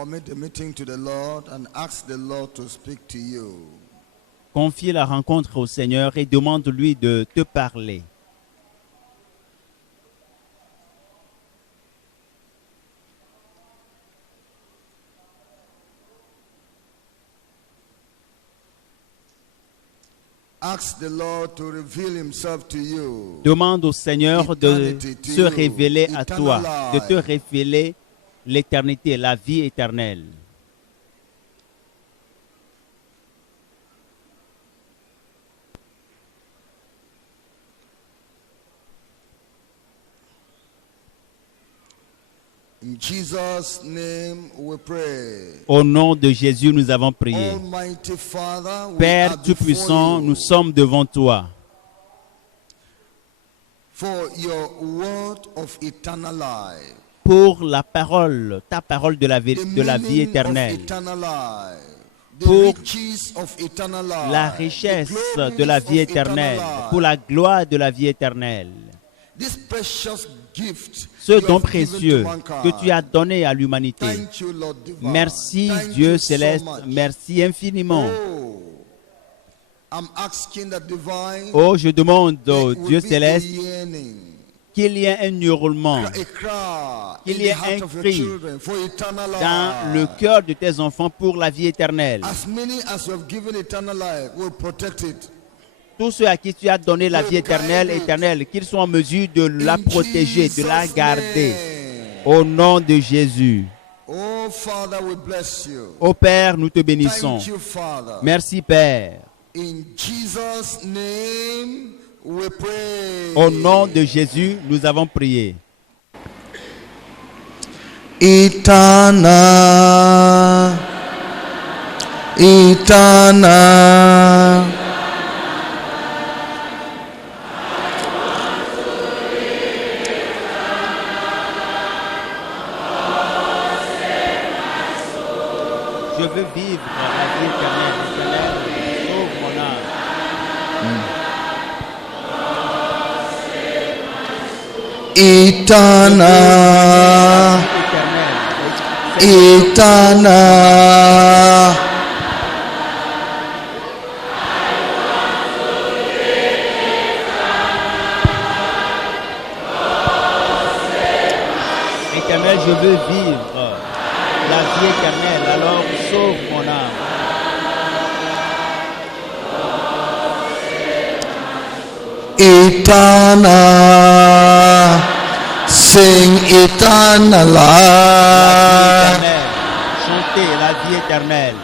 Commit the meeting to the Lord and ask the Lord to speak to you. Confie la rencontre au Seigneur et demande-lui de te parler. Ask the Lord to reveal himself to you. Demande au Seigneur de se révéler à toi, de te révéler l'éternité, la vie éternelle. In Jesus' name we pray. Au nom de Jésus, nous avons prié. Almighty Father, we Père are before Tout-Puissant, you nous sommes devant toi for your word of eternal life. pour la parole, ta parole de la vie The meaning éternelle, of eternal life. The pour riches of eternal life. la The richesse glory de la of vie eternal éternelle, life. pour la gloire de la vie éternelle. This precious gift Ce you don have given précieux to mankind. que tu as donné à l'humanité. Thank you, Lord divine. Merci Thank Dieu you so céleste, much. merci infiniment. Oh, I'm asking the divine. Oh, je demande au there Dieu will be a céleste yearning, qu'il y ait un hurlement a cry qu'il in y the ait heart un of your cri children for eternal dans le life. cœur de tes enfants pour la vie éternelle. As many as you have given eternal life will protect it. Tous ceux à qui tu as donné la vie éternelle, qu'ils soient en mesure de la protéger, de la garder. Au nom de Jésus. Oh Father, we bless you. Ô Père, nous te bénissons. Thank you, Father. Merci Père. In Jesus' name we pray. Au nom de Jésus, nous avons prié. Eternal, eternal. Je veux vivre la vie éternelle. Sauve mon âme. Eternal, eternal. Éternel, je veux vivre la vie éternelle. Alors sauve mon âme. Eternal, sing eternal life. Éternel. Chantez la vie éternelle.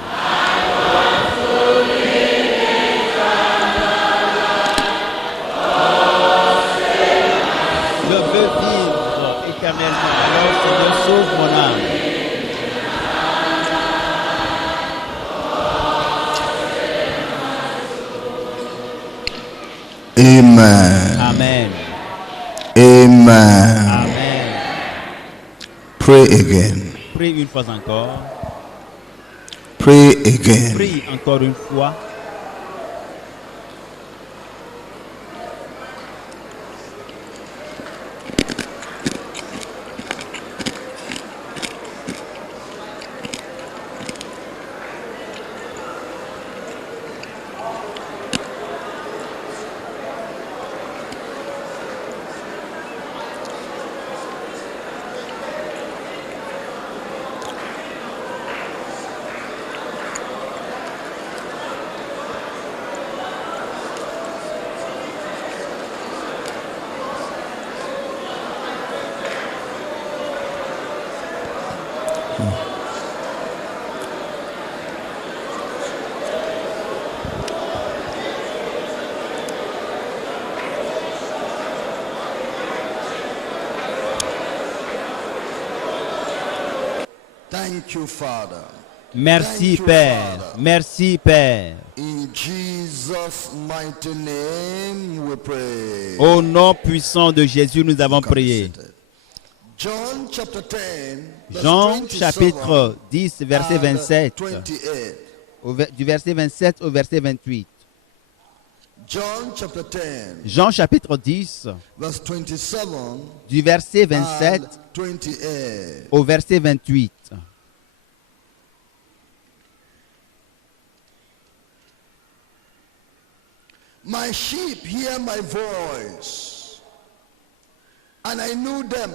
Je veux vivre éternellement. Alors Seigneur, sauve mon âme. Amen. Amen. Amen. Amen. Pray again. Prie une fois encore. Pray again. Prie encore une fois. Thank you, Father. Merci Thank you, Père. Father. Merci Père. In Jesus' mighty name we pray. Au nom puissant de Jésus, nous avons prié. John chapter 10, verse Jean 27 chapitre 10, verset and 27. 28. Du verset 27 au verset 28. John chapter 10, Jean chapitre 10, verse 27 du verset 27 and 28. au verset 28. My sheep hear my voice, and I know them.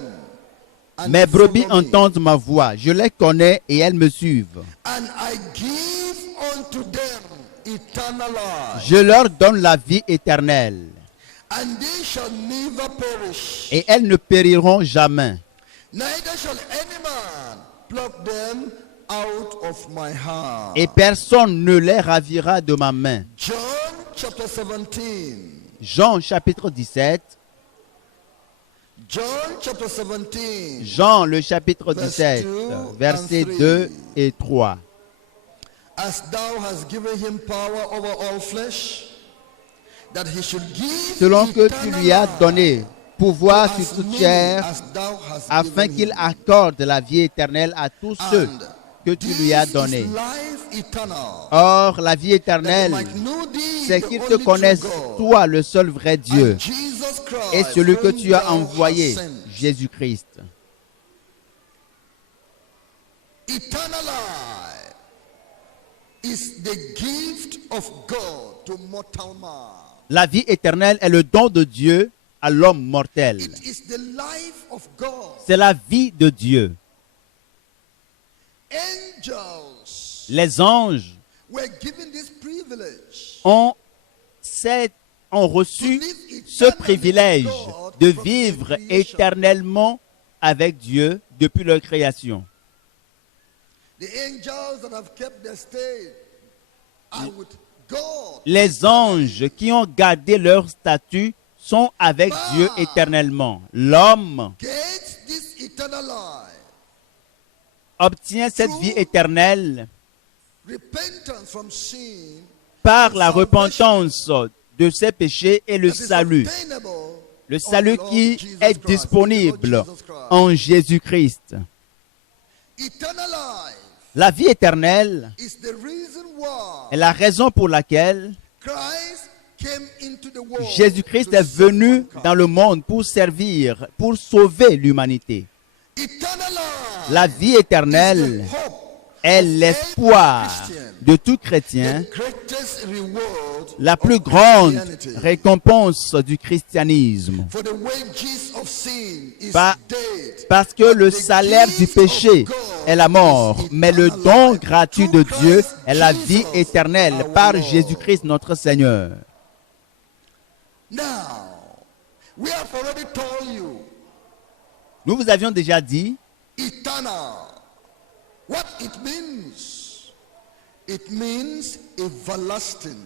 And Mes they brebis follow me. entendent ma voix. Je les connais et elles me suivent. And I give unto them eternal life, Je leur donne la vie éternelle. and they shall never perish. Et elles ne périront jamais. Neither shall any man pluck them out of my hand. Et personne ne les ravira de ma main. John chapter 17. Jean chapitre 17. John chapter 17. Jean le chapitre Verse 17, 2 versets and 3. 2 et 3. As thou hast given him power over all flesh, that he should give Selon que tu eternal lui as life donné pouvoir to sur as toute many chair, as thou hast afin given qu'il him. accorde la vie éternelle à tous ceux And que tu lui as this donnés. is life eternal, Or, la vie that they éternelle, might know thee, c'est the qu'ils te only connaissent, true God, toi, le seul vrai Dieu, and Jesus Christ, et celui que whom tu as thou envoyé, hast sent. Jésus-Christ. Eternal life is the gift of God to mortal man. La vie éternelle est le don de Dieu à l'homme mortel. It is the life of God. C'est la vie de Dieu. Angels Les anges were given this privilege ont reçu ce privilège de vivre éternellement avec Dieu depuis leur création. The angels that have kept their state are with God. Les anges qui ont gardé leur statut sont avec Dieu éternellement. L'homme Gets this eternal life. obtient cette vie éternelle Repentance from sin par la repentance de ses péchés et le that is salut. obtainable Le on salut the Lord qui Jesus est Christ, disponible on the Lord Jesus Christ. en Jésus-Christ. Eternal life La vie éternelle is the reason why est la raison pour laquelle Christ came into the world Jésus-Christ to est save venu mankind. dans le monde pour servir, pour sauver l'humanité. Eternal life La vie is éternelle the hope est of l'espoir every Christian. de tout chrétien, The greatest reward la plus of grande Christianity. récompense du christianisme. For the wages of sin is Pas- death. Parce que le But the salaire du gift of péché God est la mort, is mais le eternal don life. gratuit Through de Dieu Christ est la vie Jesus, éternelle our par Lord. Jésus-Christ notre Seigneur. Now, we have already told you, Nous vous avions déjà dit eternal. What it means? It means everlasting.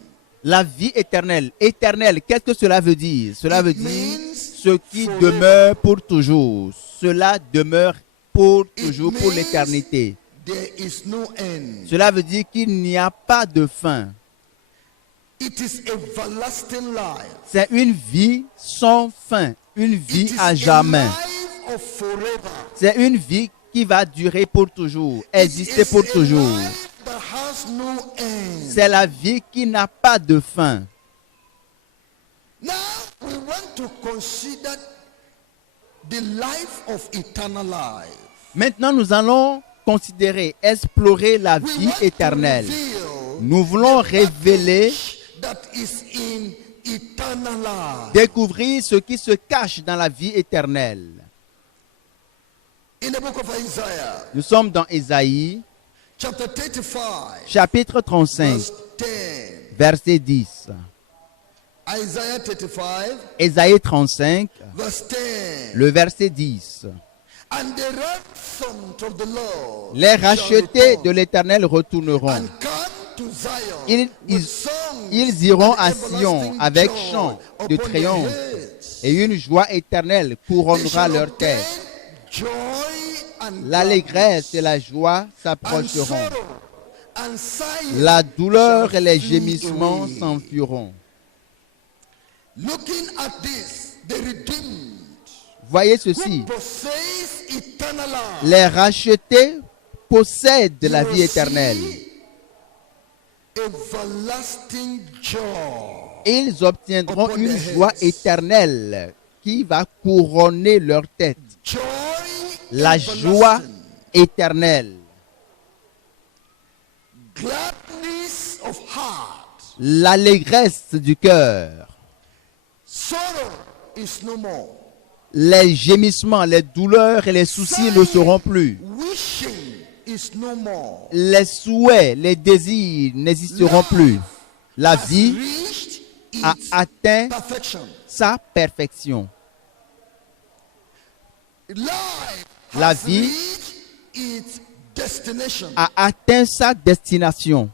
la vie éternelle. Éternelle, qu'est-ce que cela veut dire? Cela It veut dire means ce qui forever. demeure pour toujours. Cela demeure pour It toujours, pour means l'éternité. there is no end. Cela veut dire qu'il n'y a pas de fin. It is everlasting life. C'est une vie sans fin, une It vie is à a jamais. life of forever. C'est une vie qui va durer pour toujours, exister It is pour a toujours. life that has no end. C'est la vie qui n'a pas de fin. Now we want to consider the life of eternal life. Maintenant, nous allons considérer, explorer la We vie want to éternelle. reveal Nous voulons the révéler, package that is in eternal life. découvrir ce qui se cache dans la vie éternelle. In the book of Isaiah, Nous sommes dans Ésaïe, chapter 35, chapitre 35, verse 10. verset 10. Isaiah 35, Ésaïe 35, verse 10. le verset 10. And the ransomed of the Lord Les shall rachetés return de l'Éternel retourneront. and come to Zion Ils- with ils- songs Ils iront and à everlasting Sion avec joy chants de upon their triomphe heads. et une joie éternelle They couronnera shall leur obtain tête. joy and L'allégresse et gladness, la joie and s'approcheront. sorrow and sighing La douleur et les shall flee gémissements away. s'enfuiront. Looking at this, the redeemed Voyez who ceci. possess eternal life. Les rachetés possèdent la You vie will éternelle. see everlasting joy. Ils obtiendront Upon une their joie heads. éternelle qui va couronner leur tête. Joy La joie everlasting. éternelle. Gladness of heart. l'allégresse du cœur. Sorrow is no more. Les gémissements, les douleurs et les soucis ne seront plus. Wishing is no more. Les souhaits, les désirs n'existeront plus. La Has vie reached a its atteint perfection. sa perfection. Life La has vie reached its destination. A atteint sa destination.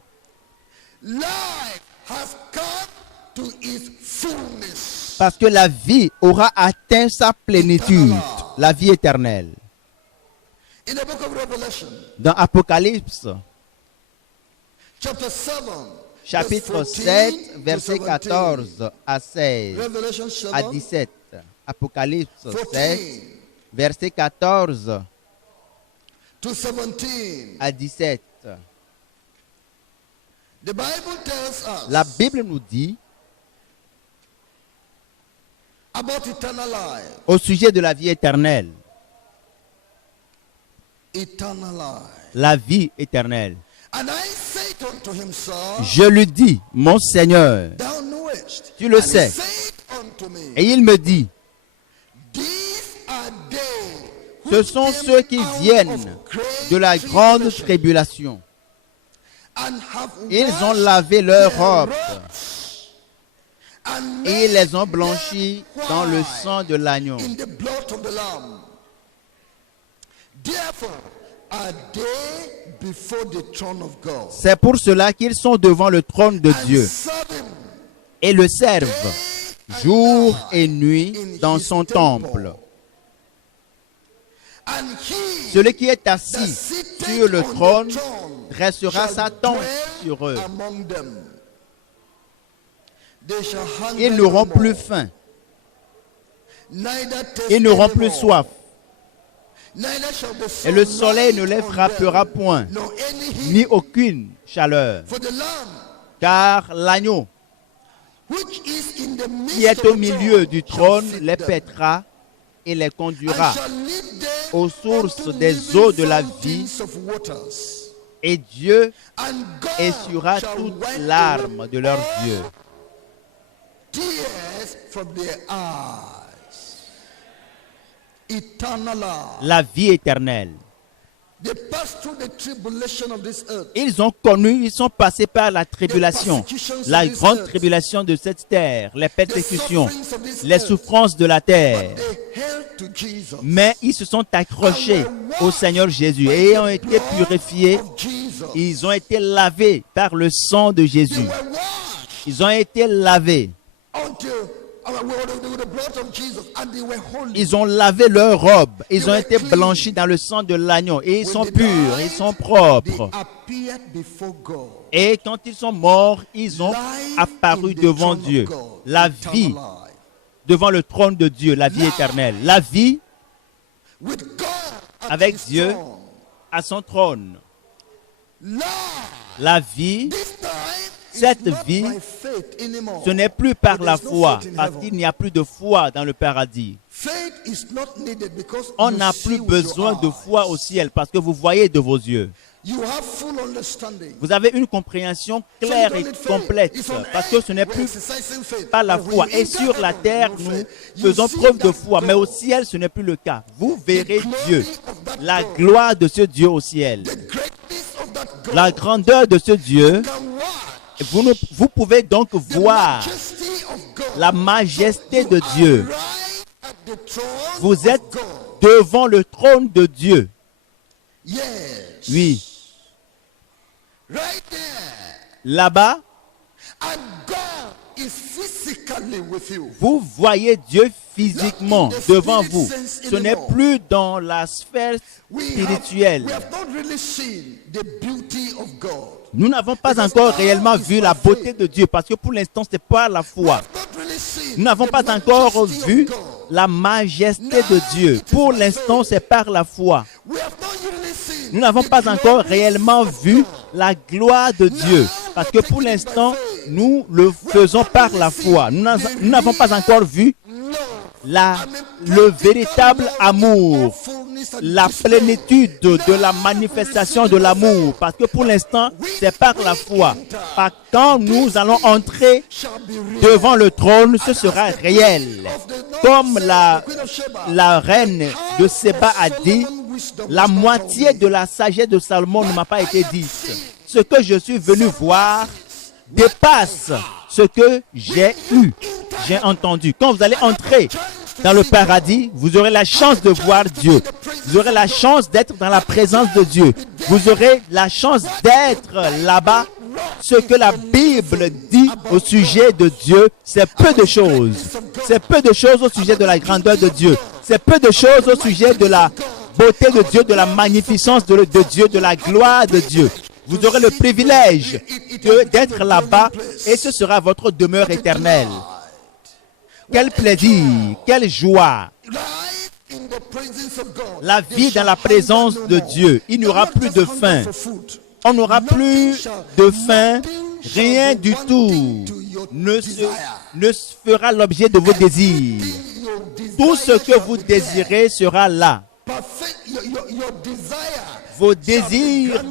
Life has come to its fullness. Parce que la vie aura atteint sa plénitude, la vie éternelle. In the book of Revelation, Dans Apocalypse, chapter 7, chapitre verse 7, 14 versets to 14 à 16, 17. Revelation 7, à 17. Apocalypse 7, 14 versets 14 to 17. à 17. The Bible tells us La Bible nous dit about eternal life. au sujet de la vie éternelle. Eternal life. La vie éternelle. And I said unto him, Sir, Je lui dis, mon Seigneur, thou knowest. Tu le And he sais. said unto me, et il me dit, These are they ce which sont came ceux qui out viennent of great de la grande tribulation, tribulation. and have Ils ont washed lavé leurs their robes robes, and et ils les made ont blanchis them dans le white sang de l'agneau. in the blood of the Lamb. Therefore are they before the throne of God, C'est pour cela qu'ils sont devant le trône de and Dieu serve him et le servent jour et nuit dans son temple. And he Celui qui est that assis sitteth sur le on the trône throne dressera shall sa tente dwell sur eux. among them. They shall hunger Ils no n'auront more, plus faim, neither thirst ils n'auront plus anymore. soif, Neither shall the et sun le soleil ne light les on frappera them, point, nor any heat. ni aucune chaleur. For the Lamb Car l'agneau which is in the midst qui est of au the milieu du shall trône feed les them, paîtra et les and conduira shall lead them aux sources unto des living eaux de la vie, fountains of waters. et Dieu And God essuiera shall toutes wipe larmes away de leurs all yeux. tears from their eyes. Eternal life. La vie éternelle. They passed through the tribulation of this earth. Ils ont connu, ils sont passés par la tribulation, la grande tribulation de cette terre, les persécutions, les souffrances de la terre. They held to Jesus. Mais ils se sont accrochés au Seigneur Jésus et ont été purifiés. Of Jesus. Ils ont été lavés par le sang de They Jésus. were washed Ils ont été lavés. until with the blood of Jesus, and they were holy. Ils ont lavé leurs robes. Ils ont été blanchis dans le sang de l'agneau. Et ils sont purs, ils sont propres. They appeared before God. Et quand ils sont morts, ils ont Life apparu in the devant throne of Dieu. God, La eternal vie life. devant le trône de Dieu, la vie éternelle. La vie With God at avec his Dieu throne. à son trône. Life. La vie, This time cette is not vie, by faith anymore. ce n'est plus par For la there's no foi, faith in parce heaven. qu'il n'y a plus de foi dans le paradis. Faith is not needed because On you n'a see plus with besoin your de eyes. foi au ciel parce que vous voyez de vos yeux. You have full understanding. Vous avez une compréhension So you claire don't et need faith. complète It's on parce que earth ce n'est we're plus exercising faith. par la But foi. when Et you sur enter la heaven, terre, no nous faith. You faisons see preuve de that foi. Mais au God, ciel, ce n'est plus le cas. Vous the verrez glory Dieu, of that la God, gloire de ce Dieu au ciel, the greatness of that God, la grandeur de ce Dieu. can watch Vous pouvez donc the voir majesty of God. la majesté You de are Dieu. right at the throne Vous of êtes God. devant le trône de Dieu. Yes. Oui, Right there. là-bas, And God is physically with you. vous voyez Dieu physiquement devant vous. Ce n'est plus dans la sphère spirituelle. We have not really seen the beauty of God. Nous n'avons pas encore réellement vu la beauté de Dieu parce que pour l'instant, ce n'est pas la We foi. have not really seen Nous n'avons the pas encore majesty of vu God. la majesté de Dieu. Pour l'instant, c'est par la foi. We have not really seen Nous n'avons the pas encore glory réellement of vu God. la gloire de Dieu. Parce que pour l'instant, nous le faisons par la foi. Nous n'avons pas encore vu Love. le véritable amour la plénitude de la manifestation de l'amour. Parce que pour l'instant, c'est par la foi. Quand nous allons entrer devant le trône, ce sera réel. Comme la reine de Séba a dit, la moitié de la sagesse de Salomon ne m'a pas été dite. Ce que je suis venu voir dépasse ce que j'ai eu, j'ai entendu. Quand vous allez entrer dans le paradis, vous aurez la chance de voir Dieu. Vous aurez la chance d'être dans la présence de Dieu. Vous aurez la chance d'être là-bas. Ce que la Bible dit au sujet de Dieu, c'est peu de choses. C'est peu de choses au sujet de la grandeur de Dieu. C'est peu de choses au sujet de la beauté de Dieu, de la magnificence de Dieu, de la gloire de Dieu. Vous aurez le privilège d'être là-bas et ce sera votre demeure éternelle. Quel plaisir, quelle joie. La vie dans la présence de Dieu. Il n'y aura plus de faim. On n'aura plus de faim. Rien du tout ne fera l'objet de vos désirs. Tout ce que vous désirez sera là. Vos désirs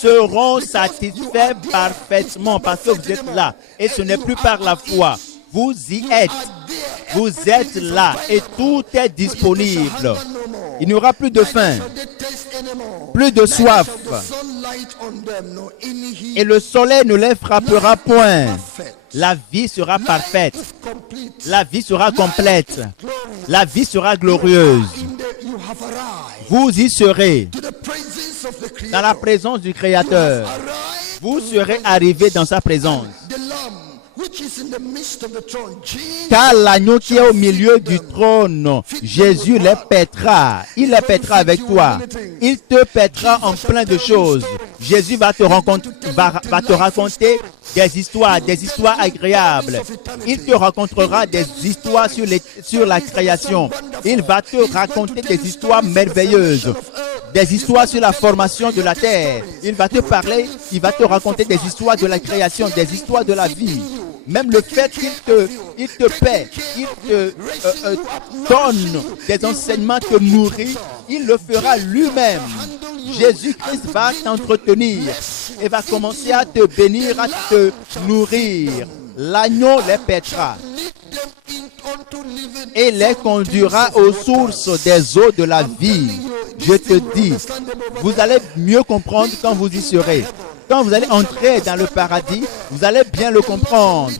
seront satisfaits parfaitement parce que vous êtes là. Et ce n'est plus par la foi. Vous y êtes. Vous êtes là et tout est disponible. Il n'y aura plus de faim, plus de soif. Et le soleil ne les frappera point. La vie sera parfaite. La vie sera complète. La vie sera glorieuse. Vous y serez dans la présence du Créateur. Vous serez arrivés dans sa présence. Car l'agneau qui est au milieu du trône, Jésus les paîtra. Il les paîtra avec toi. Il te paîtra en plein de choses. Jésus va te raconter des histoires agréables. Il te racontera des histoires sur la création. Il va te raconter des histoires merveilleuses. Des histoires sur la formation de la terre. Il va te parler, il va te raconter des histoires de la création, des histoires de la vie. Même le fait qu'il te paie, il te donne des enseignements, te nourrit, il le fera lui-même. Jésus-Christ va t'entretenir et va commencer à te bénir, à te nourrir. L'agneau les paîtra et les conduira aux sources des eaux de la vie. Je te dis, vous allez mieux comprendre quand vous y serez. Quand vous allez entrer dans le paradis, vous allez bien le comprendre.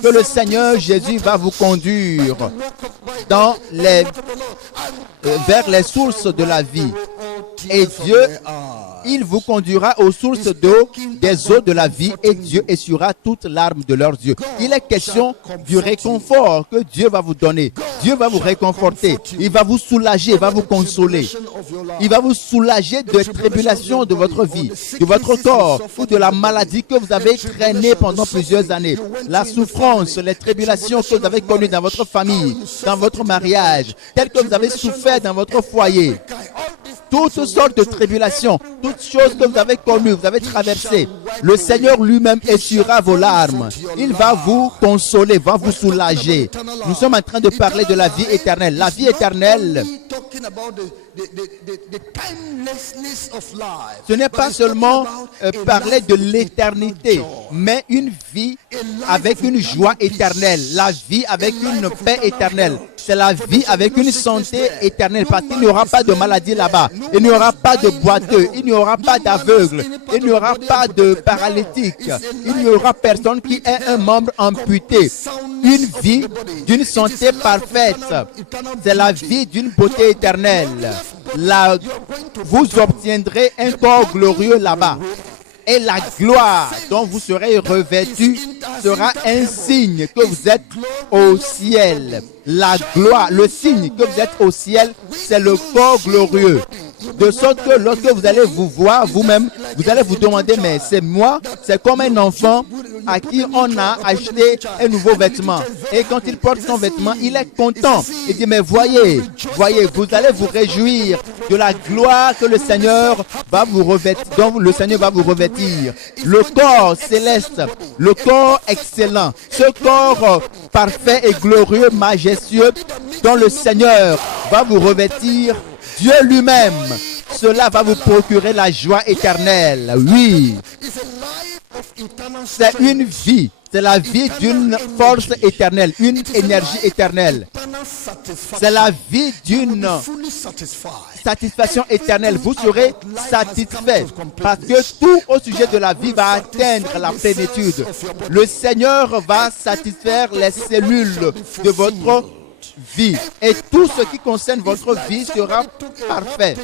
Que le Seigneur Jésus va vous conduire vers les sources de la vie. Et Dieu, il vous conduira aux sources d'eau, des eaux de la vie, et Dieu essuiera toutes larmes de leurs yeux. Il est question du réconfort que Dieu va vous donner. Dieu va vous réconforter. Il va vous soulager, il va vous consoler. Il va vous soulager des tribulations de votre vie, de votre corps ou de la maladie que vous avez traînée pendant plusieurs années. La souffrance, les tribulations que vous avez connues dans votre famille, dans votre mariage, telles que vous avez souffert dans votre foyer. Toutes sortes de tribulations, toutes choses que vous avez connues, vous avez traversées. Le Seigneur lui-même essuiera vos larmes. Il va vous consoler, va vous soulager. Nous sommes en train de parler de la vie éternelle. La vie éternelle, ce n'est pas seulement parler de l'éternité, mais une vie avec une joie éternelle. La vie avec une paix éternelle. C'est la vie avec une santé éternelle. Parce qu'il n'y aura pas de maladie là-bas. Il n'y aura pas de boiteux. Il n'y aura pas d'aveugle. Il n'y aura pas de paralytique. Il n'y aura personne qui ait un membre amputé. Une vie d'une santé parfaite. C'est la vie d'une beauté éternelle. Vous obtiendrez un corps glorieux là-bas. Et la gloire dont vous serez revêtus sera un signe que vous êtes au ciel. La gloire, le signe que vous êtes au ciel, c'est le corps glorieux. De sorte que lorsque vous allez vous voir vous-même, vous allez vous demander, mais c'est moi, c'est comme un enfant à qui on a acheté un nouveau vêtement. Et quand il porte son vêtement, il est content. Il dit, mais voyez, vous allez vous réjouir de la gloire que le Seigneur va vous revêtir, dont le Seigneur va vous revêtir. Le corps céleste, le corps excellent, ce corps parfait et glorieux, majestueux, dont le Seigneur va vous revêtir Dieu lui-même. Cela va vous procurer la joie éternelle. Oui, c'est une vie. C'est la vie d'une force éternelle, une énergie éternelle. C'est la vie d'une satisfaction éternelle. Vous serez satisfait parce que tout au sujet de la vie va atteindre la plénitude. Le Seigneur va satisfaire les cellules de votre vie et tout ce qui concerne votre vie sera parfait.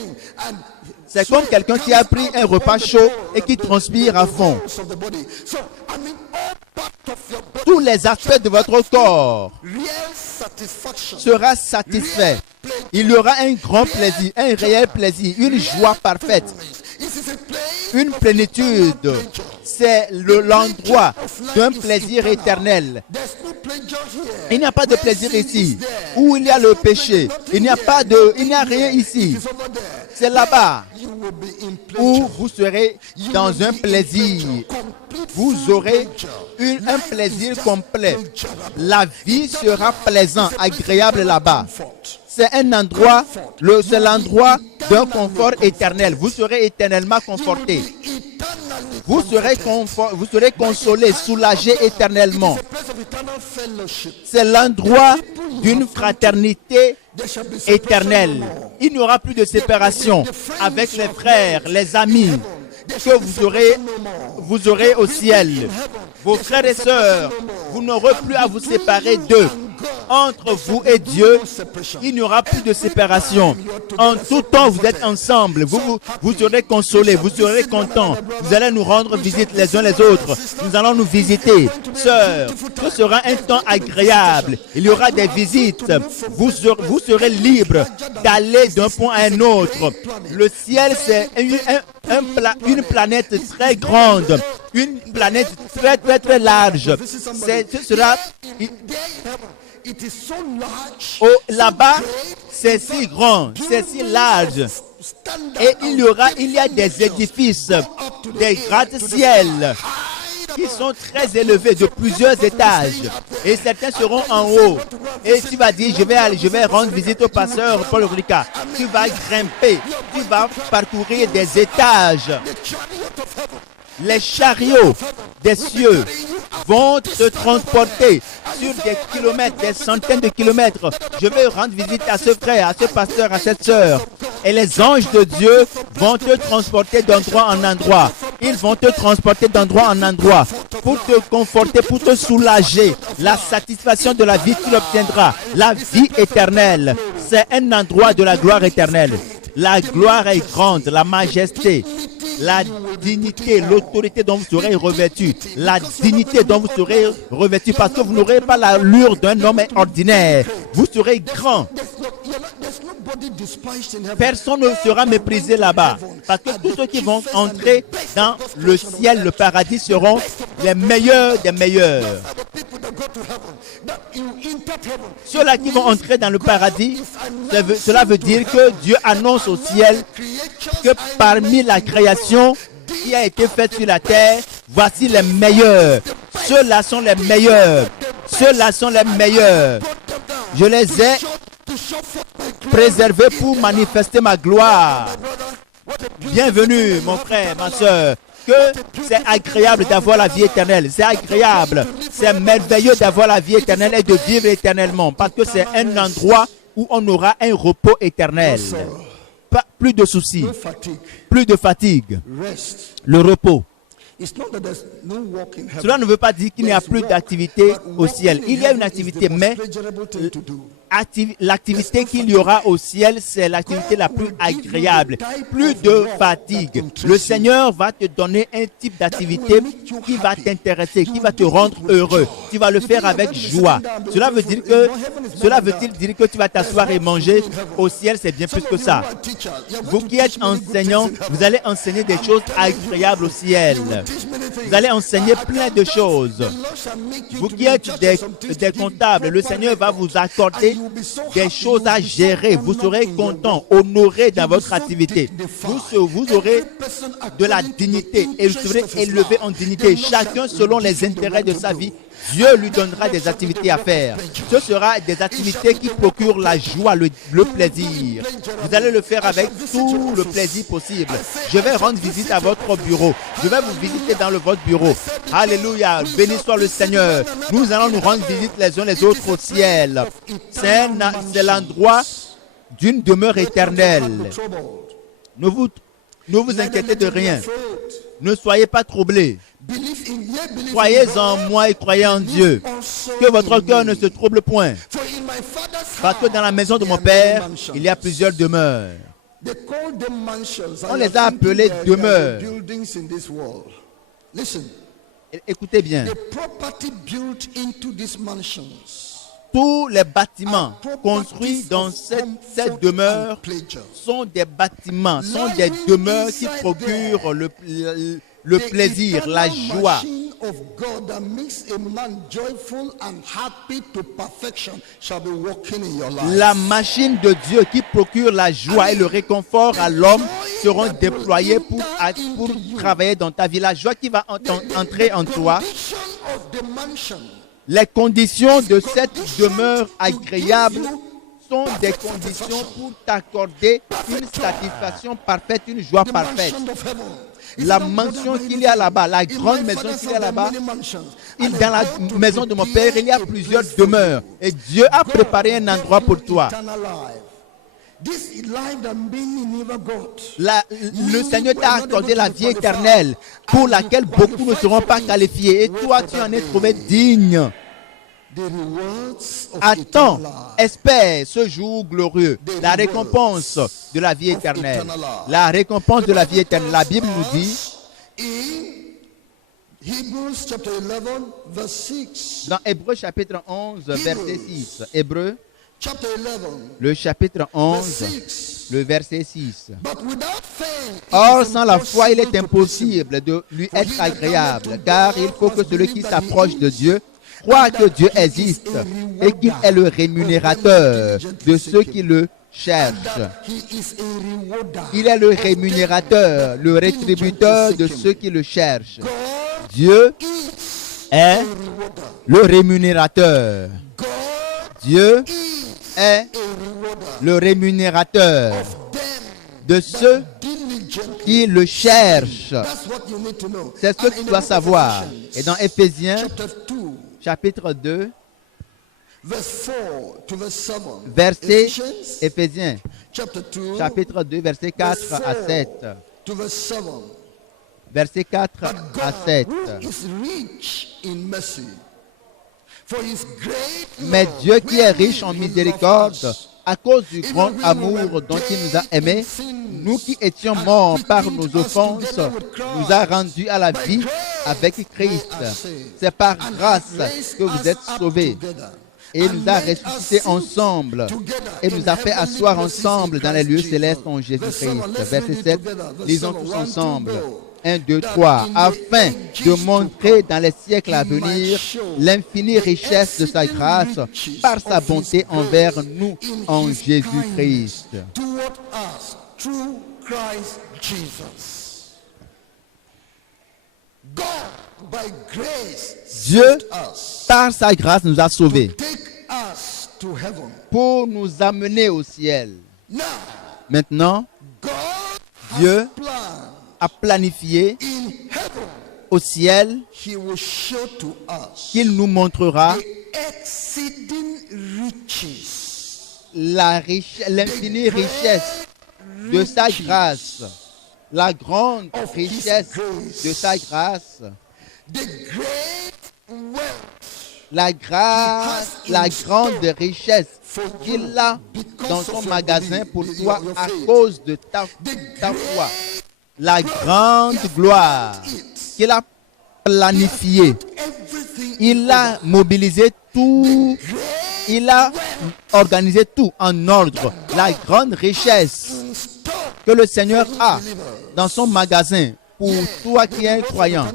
C'est comme quelqu'un qui a pris un repas chaud et qui transpire à fond. Tous les aspects de votre corps sera satisfait. Il y aura un grand plaisir, un réel plaisir, une joie parfaite, une plénitude. C'est l'endroit d'un plaisir éternel. Il n'y a pas de plaisir ici où il y a le péché. Il n'y a rien ici. C'est là-bas où vous serez dans un plaisir. Vous aurez un plaisir complet. La vie sera plaisante, agréable là-bas. C'est un endroit, c'est l'endroit d'un confort éternel. Vous serez éternellement conforté. Vous serez consolé, soulagé éternellement. C'est l'endroit d'une fraternité éternelle. Il n'y aura plus de séparation avec les frères, les amis que vous aurez au ciel. Vos frères et sœurs, vous n'aurez plus à vous séparer d'eux. Entre vous et Dieu, il n'y aura plus de séparation. En tout temps, vous êtes ensemble. Vous serez consolés, vous serez contents. Vous allez nous rendre visite les uns les autres. Nous allons nous visiter. Sœurs, ce sera un temps agréable. Il y aura des visites. Vous serez libres d'aller d'un point à un autre. Le ciel, c'est une planète très grande. Une planète très très très large. Ce sera... là-bas, c'est si grand, c'est si large. Et il y a des édifices, des gratte-ciel qui sont très élevés de plusieurs étages. Et certains seront en haut. Et tu vas dire, je vais rendre visite au pasteur Paul Ricard. Tu vas grimper, tu vas parcourir des étages. Les chariots des cieux vont te transporter sur des kilomètres, des centaines de kilomètres. Je vais rendre visite à ce frère, à ce pasteur, à cette sœur. Et les anges de Dieu vont te transporter d'endroit en endroit. Ils vont te transporter d'endroit en endroit pour te conforter, pour te soulager. La satisfaction de la vie, tu l'obtiendras. La vie éternelle, c'est un endroit de la gloire éternelle. La gloire est grande, la majesté, la dignité, l'autorité dont vous serez revêtu, la dignité dont vous serez revêtu, parce que vous n'aurez pas l'allure d'un homme ordinaire. Vous serez grand. Personne ne sera méprisé là-bas, parce que tous ceux qui vont entrer dans le ciel, le paradis, seront les meilleurs des meilleurs. Ceux-là qui vont entrer dans le paradis, cela veut dire que Dieu annonce au ciel que parmi la création qui a été faite sur la terre, voici les meilleurs. Ceux-là sont les meilleurs. Ceux-là sont les meilleurs. Je les ai préservés pour manifester ma gloire. Bienvenue, mon frère, ma soeur. Que c'est agréable d'avoir la vie éternelle. C'est agréable. C'est merveilleux d'avoir la vie éternelle et de vivre éternellement. Parce que c'est un endroit où on aura un repos éternel. Pas, plus de soucis. Plus de fatigue. Le repos. Cela ne veut pas dire qu'il n'y a plus d'activité au ciel. Il y a une activité, mais l'activité qu'il y aura au ciel, c'est l'activité la plus agréable. Plus de fatigue. Le Seigneur va te donner un type d'activité qui va t'intéresser, qui va te rendre heureux. Tu vas le faire avec joie. Cela veut-il dire que tu vas t'asseoir et manger? Au ciel, c'est bien plus que ça. Vous qui êtes enseignants, vous allez enseigner des choses agréables au ciel. Vous allez enseigner plein de choses. Vous qui êtes des comptables, le Seigneur va vous accorder des choses à gérer. Vous serez content, honoré dans votre activité. Vous aurez de la dignité et vous serez élevé en dignité. Chacun selon les intérêts de sa vie Dieu lui donnera des activités à faire. Ce sera des activités qui procurent la joie, le plaisir. Vous allez le faire avec tout le plaisir possible. Je vais rendre visite à votre bureau. Je vais vous visiter dans votre bureau. Alléluia. Béni soit le Seigneur. Nous allons nous rendre visite les uns les autres au ciel. C'est l'endroit d'une demeure éternelle. Ne vous inquiétez de rien. Ne soyez pas troublés. Croyez en moi et croyez en Dieu. Que votre cœur ne se trouble point. Parce que dans la maison de mon Père, il y a plusieurs demeures. On les a appelées demeures. Écoutez bien. Tous les bâtiments construits dans cette demeure sont des bâtiments, sont des demeures qui procurent le plaisir, la joie. La machine de Dieu qui procure la joie et le réconfort à l'homme seront déployées pour travailler dans ta vie. La joie qui va entrer en toi. Les conditions de cette demeure agréable sont des conditions pour t'accorder une satisfaction parfaite, une joie parfaite. La mansion qu'il y a là-bas, la grande maison qu'il y a là-bas, dans la maison de mon Père, il y a plusieurs demeures. Et Dieu a préparé un endroit pour toi. Le Seigneur t'a accordé la vie éternelle pour laquelle beaucoup ne seront pas qualifiés. Et toi, tu en es trouvé digne. Attends, espère ce jour glorieux, la récompense de la vie éternelle. La récompense de la vie éternelle. La Bible nous dit dans Hébreux chapitre 11, verset 6. Hébreux, le chapitre 11, le verset 6. Or, sans la foi, il est impossible de lui être agréable, car il faut que celui qui s'approche de Dieu croit que Dieu existe et qu'il est le rémunérateur de ceux qui le cherchent. Il est le rémunérateur, le rétributeur de ceux qui le cherchent. Dieu est le rémunérateur. Dieu est le rémunérateur de ceux qui le cherchent. C'est ce que tu dois savoir. Et dans Éphésiens, chapitre 2, verset Éphésiens, chapitre 2, verset 4 à 7. Verset 4 à 7. Mais Dieu qui est riche en miséricorde, à cause du grand amour dont il nous a aimés, nous qui étions morts par nos offenses, nous a rendus à la vie avec Christ. C'est par grâce que vous êtes sauvés. Et nous a ressuscités ensemble et nous a fait asseoir ensemble dans les lieux célestes en Jésus-Christ. Verset 7, lisons tous ensemble. 1, 2, 3, afin de montrer dans les siècles à venir l'infinie richesse de sa grâce par sa bonté envers nous en Jésus-Christ. Dieu, par sa grâce, nous a sauvés pour nous amener au ciel. Maintenant, Dieu a planifié au ciel qu'il nous montrera l'infinie richesse de sa grâce, la grande richesse de sa grâce, la grande richesse qu'il a dans son magasin pour toi à cause de ta foi. La grande gloire qu'il a planifiée. Il a mobilisé tout. Il a organisé tout en ordre. La grande richesse que le Seigneur a dans son magasin pour toi qui es un croyant.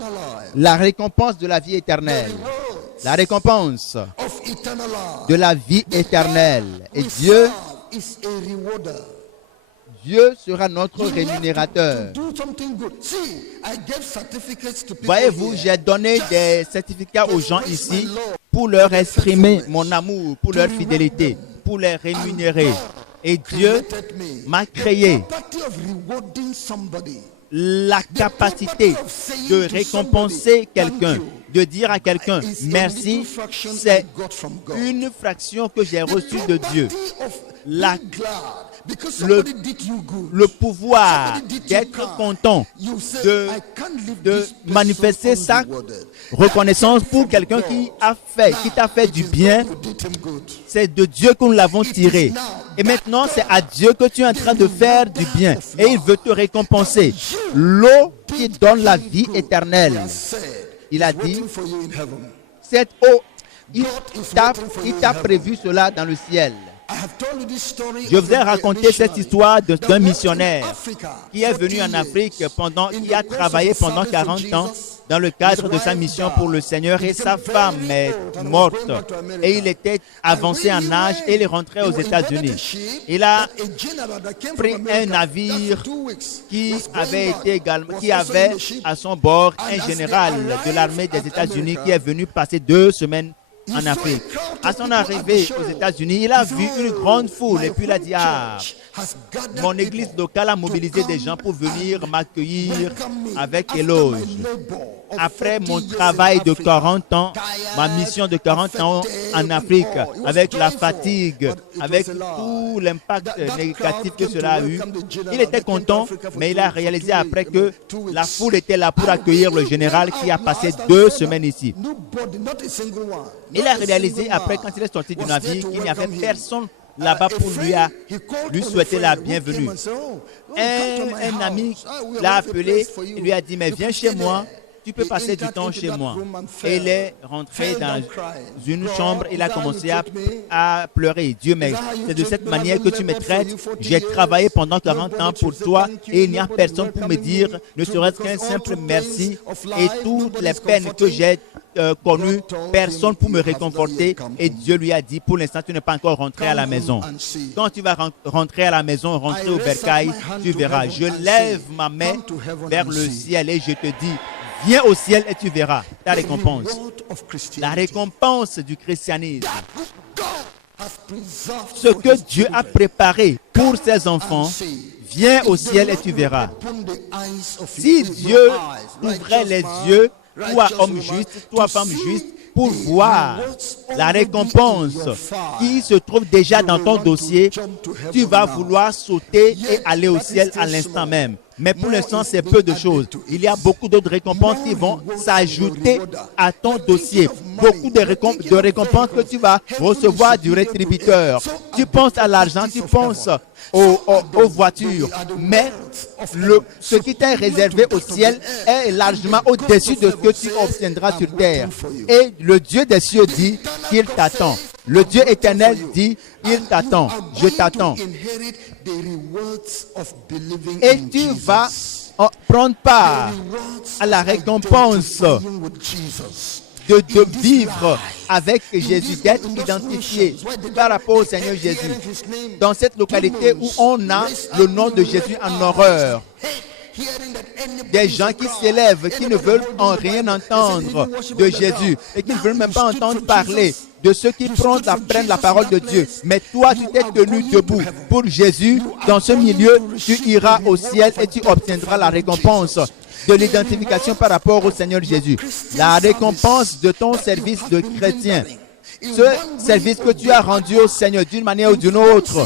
La récompense de la vie éternelle. La récompense de la vie éternelle. Et Dieu sera notre rémunérateur. Do something good. See, I gave certificates to people Voyez-vous, here. j'ai donné des certificats aux gens ici pour leur exprimer mon amour, pour leur fidélité, pour les rémunérer. Et Dieu Created me. m'a créé Capacity of rewarding somebody. la capacité de récompenser quelqu'un, de dire à quelqu'un merci, c'est une fraction que j'ai reçue de Dieu. Le pouvoir d'être content, de manifester sa reconnaissance pour quelqu'un qui t'a fait du bien, c'est de Dieu que nous l'avons tiré. Et maintenant, c'est à Dieu que tu es en train de faire du bien. Et il veut te récompenser. L'eau qui donne la vie éternelle. Il a dit, cette eau, il t'a prévu cela dans le ciel. Je vous ai raconté cette histoire d'un missionnaire qui est venu en Afrique qui a travaillé pendant 40 ans dans le cadre de sa mission pour le Seigneur, et sa femme est morte et il était avancé en âge et il est rentré aux États-Unis. Il a pris un navire qui avait à son bord un général de l'armée des États-Unis qui est venu passer 2 semaines en Afrique. À son arrivée aux États-Unis, il a vu une grande foule et puis il a dit, mon église locale a mobilisé des gens pour venir m'accueillir avec éloge. Après mon travail de 40 ans, ma mission de 40 ans en Afrique, avec la fatigue, avec tout l'impact négatif que cela a eu, il était content, mais il a réalisé après que la foule était là pour accueillir le général qui a passé 2 semaines ici. Il a réalisé après, quand il est sorti du navire, qu'il n'y avait personne là-bas pour lui souhaiter la bienvenue. Un ami l'a appelé et lui a dit, mais viens chez moi, tu peux passer du temps chez moi. Et il est rentré dans une chambre, il a commencé à pleurer. Dieu, mais c'est de cette manière que tu me traites. J'ai travaillé pendant 40 ans pour toi et il n'y a personne pour me dire, ne serait-ce qu'un simple merci, et toutes les peines que j'ai connues, personne pour me réconforter. Et Dieu lui a dit, pour l'instant, tu n'es pas encore rentré à la maison. Quand tu vas rentrer à la maison, rentrer au bercail, tu verras. Je lève ma main vers le ciel et je te dis, viens au ciel et tu verras ta récompense. La récompense du christianisme. Ce que Dieu a préparé pour ses enfants, viens au ciel et tu verras. Si Dieu ouvrait les yeux, toi homme juste, toi femme juste, pour voir la récompense qui se trouve déjà dans ton dossier, tu vas vouloir sauter et aller au ciel à l'instant même. Mais pour l'instant, c'est peu de choses. Il y a beaucoup d'autres récompenses qui vont s'ajouter à ton dossier. Beaucoup de récompenses que tu vas recevoir du rétributeur. Tu penses à l'argent, tu penses aux voitures. Mais ce qui t'est réservé au ciel est largement au-dessus de ce que tu obtiendras sur terre. Et le Dieu des cieux dit qu'il t'attend. Le Dieu éternel dit, il t'attend, je t'attends. Et tu vas prendre part à la récompense de vivre avec Jésus, d'être identifié par rapport au Seigneur Jésus. Dans cette localité où on a le nom de Jésus en horreur. Des gens qui s'élèvent, qui ne veulent en rien entendre de Jésus et qui ne veulent même pas entendre parler de ceux qui prennent la parole de Dieu. Mais toi, tu t'es tenu debout pour Jésus. Dans ce milieu, tu iras au ciel et tu obtiendras la récompense de l'identification par rapport au Seigneur Jésus. La récompense de ton service de chrétien. Ce service que tu as rendu au Seigneur d'une manière ou d'une autre,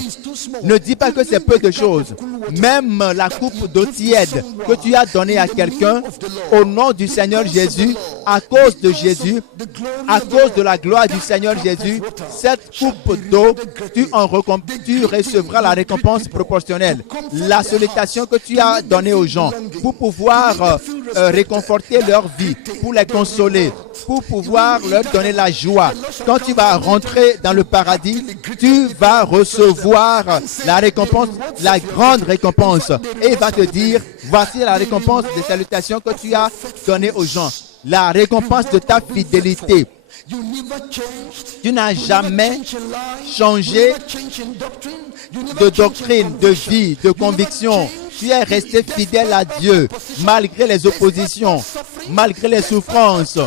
ne dis pas que c'est peu de choses. Même la coupe d'eau tiède que tu as donnée à quelqu'un au nom du Seigneur Jésus, à cause de Jésus, à cause de la gloire du Seigneur Jésus, cette coupe d'eau, tu recevras la récompense proportionnelle. La sollicitation que tu as donnée aux gens pour pouvoir réconforter leur vie, pour les consoler, pour pouvoir leur donner la joie. Quand tu vas rentrer dans le paradis, tu vas recevoir la récompense, la grande récompense. Et il va te dire, voici la récompense des salutations que tu as données aux gens. La récompense de ta fidélité. Tu n'as jamais changé de doctrine, de vie, de conviction. Tu es resté fidèle à Dieu malgré les oppositions, malgré les souffrances,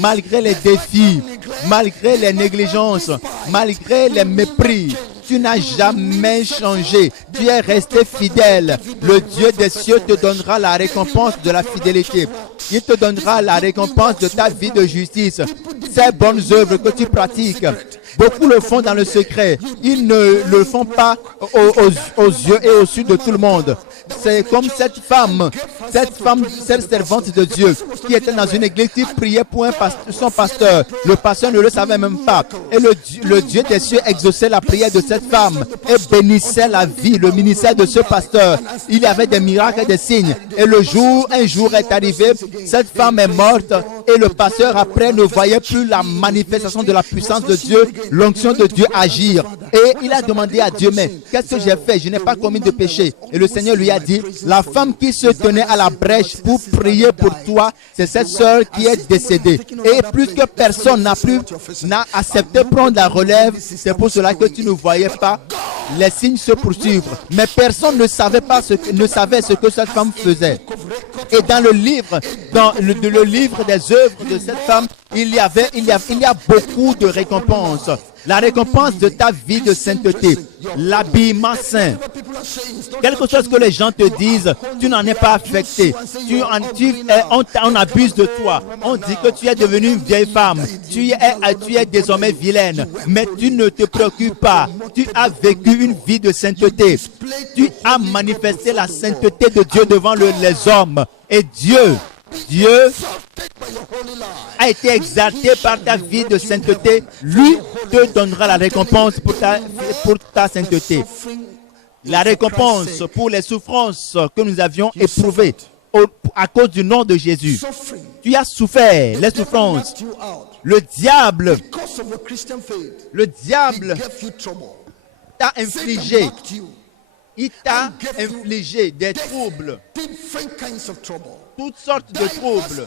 malgré les défis, malgré les négligences, malgré les mépris. Tu n'as jamais changé. Tu es resté fidèle. Le Dieu des cieux te donnera la récompense de la fidélité. Il te donnera la récompense de ta vie de justice. Ces bonnes œuvres que tu pratiques, beaucoup le font dans le secret. Ils ne le font pas aux yeux et au sud de tout le monde. C'est comme cette femme, cette servante de Dieu qui était dans une église qui priait pour son pasteur. Le pasteur ne le savait même pas. Et le Dieu des cieux exauçait la prière de cette femme et bénissait la vie, le ministère de ce pasteur. Il y avait des miracles et des signes. Et un jour est arrivé, cette femme est morte et le pasteur après ne voyait plus la manifestation de la puissance de Dieu, l'onction de Dieu agir. Et il a demandé à Dieu, mais qu'est-ce que j'ai fait? Je n'ai pas commis de péché. Et le Seigneur lui a dit, la femme qui se tenait à la brèche pour prier pour toi, c'est cette sœur qui est décédée. Et puisque personne n'a accepté prendre la relève, c'est pour cela que tu ne voyais pas les signes se poursuivre. Mais personne ne savait ce que cette femme faisait. Et dans le livre des œuvres de cette femme, il y a beaucoup de récompenses. La récompense de ta vie de sainteté, l'habillement saint. Quelque chose que les gens te disent, tu n'en es pas affecté. On abuse de toi. On dit que tu es devenue une vieille femme. Tu es désormais vilaine. Mais tu ne te préoccupes pas. Tu as vécu une vie de sainteté. Tu as manifesté la sainteté de Dieu devant les hommes. Et Dieu a été exalté par ta vie de sainteté. Lui te donnera la récompense pour ta sainteté. La récompense pour les souffrances que nous avions éprouvées à cause du nom de Jésus. Tu as souffert les souffrances. Le diable t'a infligé. Il t'a infligé des troubles. Toutes sortes de troubles,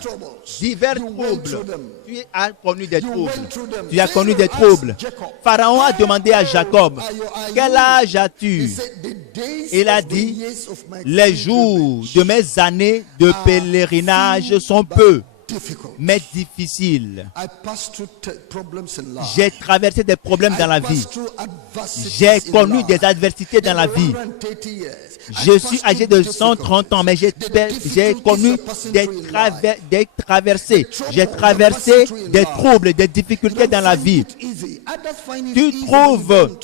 divers troubles. Tu as connu des troubles. Tu as connu des troubles. Pharaon a demandé à Jacob, quel âge as-tu? Il a dit, les jours de mes années de pèlerinage sont peu, mais difficiles. J'ai traversé des problèmes dans la vie. J'ai connu des adversités dans la vie. Je suis âgé de 130 ans, mais j'ai connu des traversées. J'ai traversé des troubles, des difficultés dans la vie. Tu trouves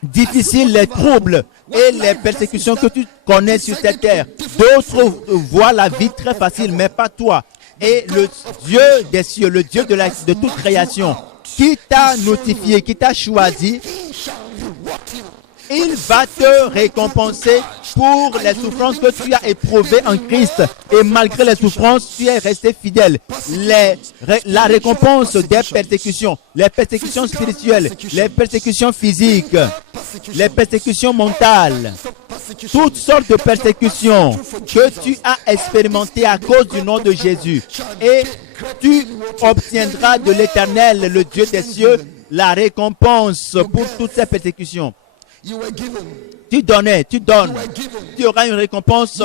difficiles les troubles et les persécutions que tu connais sur cette terre. D'autres voient la vie très facile, mais pas toi. Et le Dieu des cieux, le Dieu de toute création, qui t'a notifié, qui t'a choisi, il va te récompenser pour les souffrances que tu as éprouvées en Christ. Et malgré les souffrances, tu es resté fidèle. La récompense des persécutions, les persécutions spirituelles, les persécutions physiques, les persécutions mentales, toutes sortes de persécutions que tu as expérimentées à cause du nom de Jésus. Et tu obtiendras de l'Éternel, le Dieu des cieux, la récompense pour toutes ces persécutions. Tu donnes. Tu auras une récompense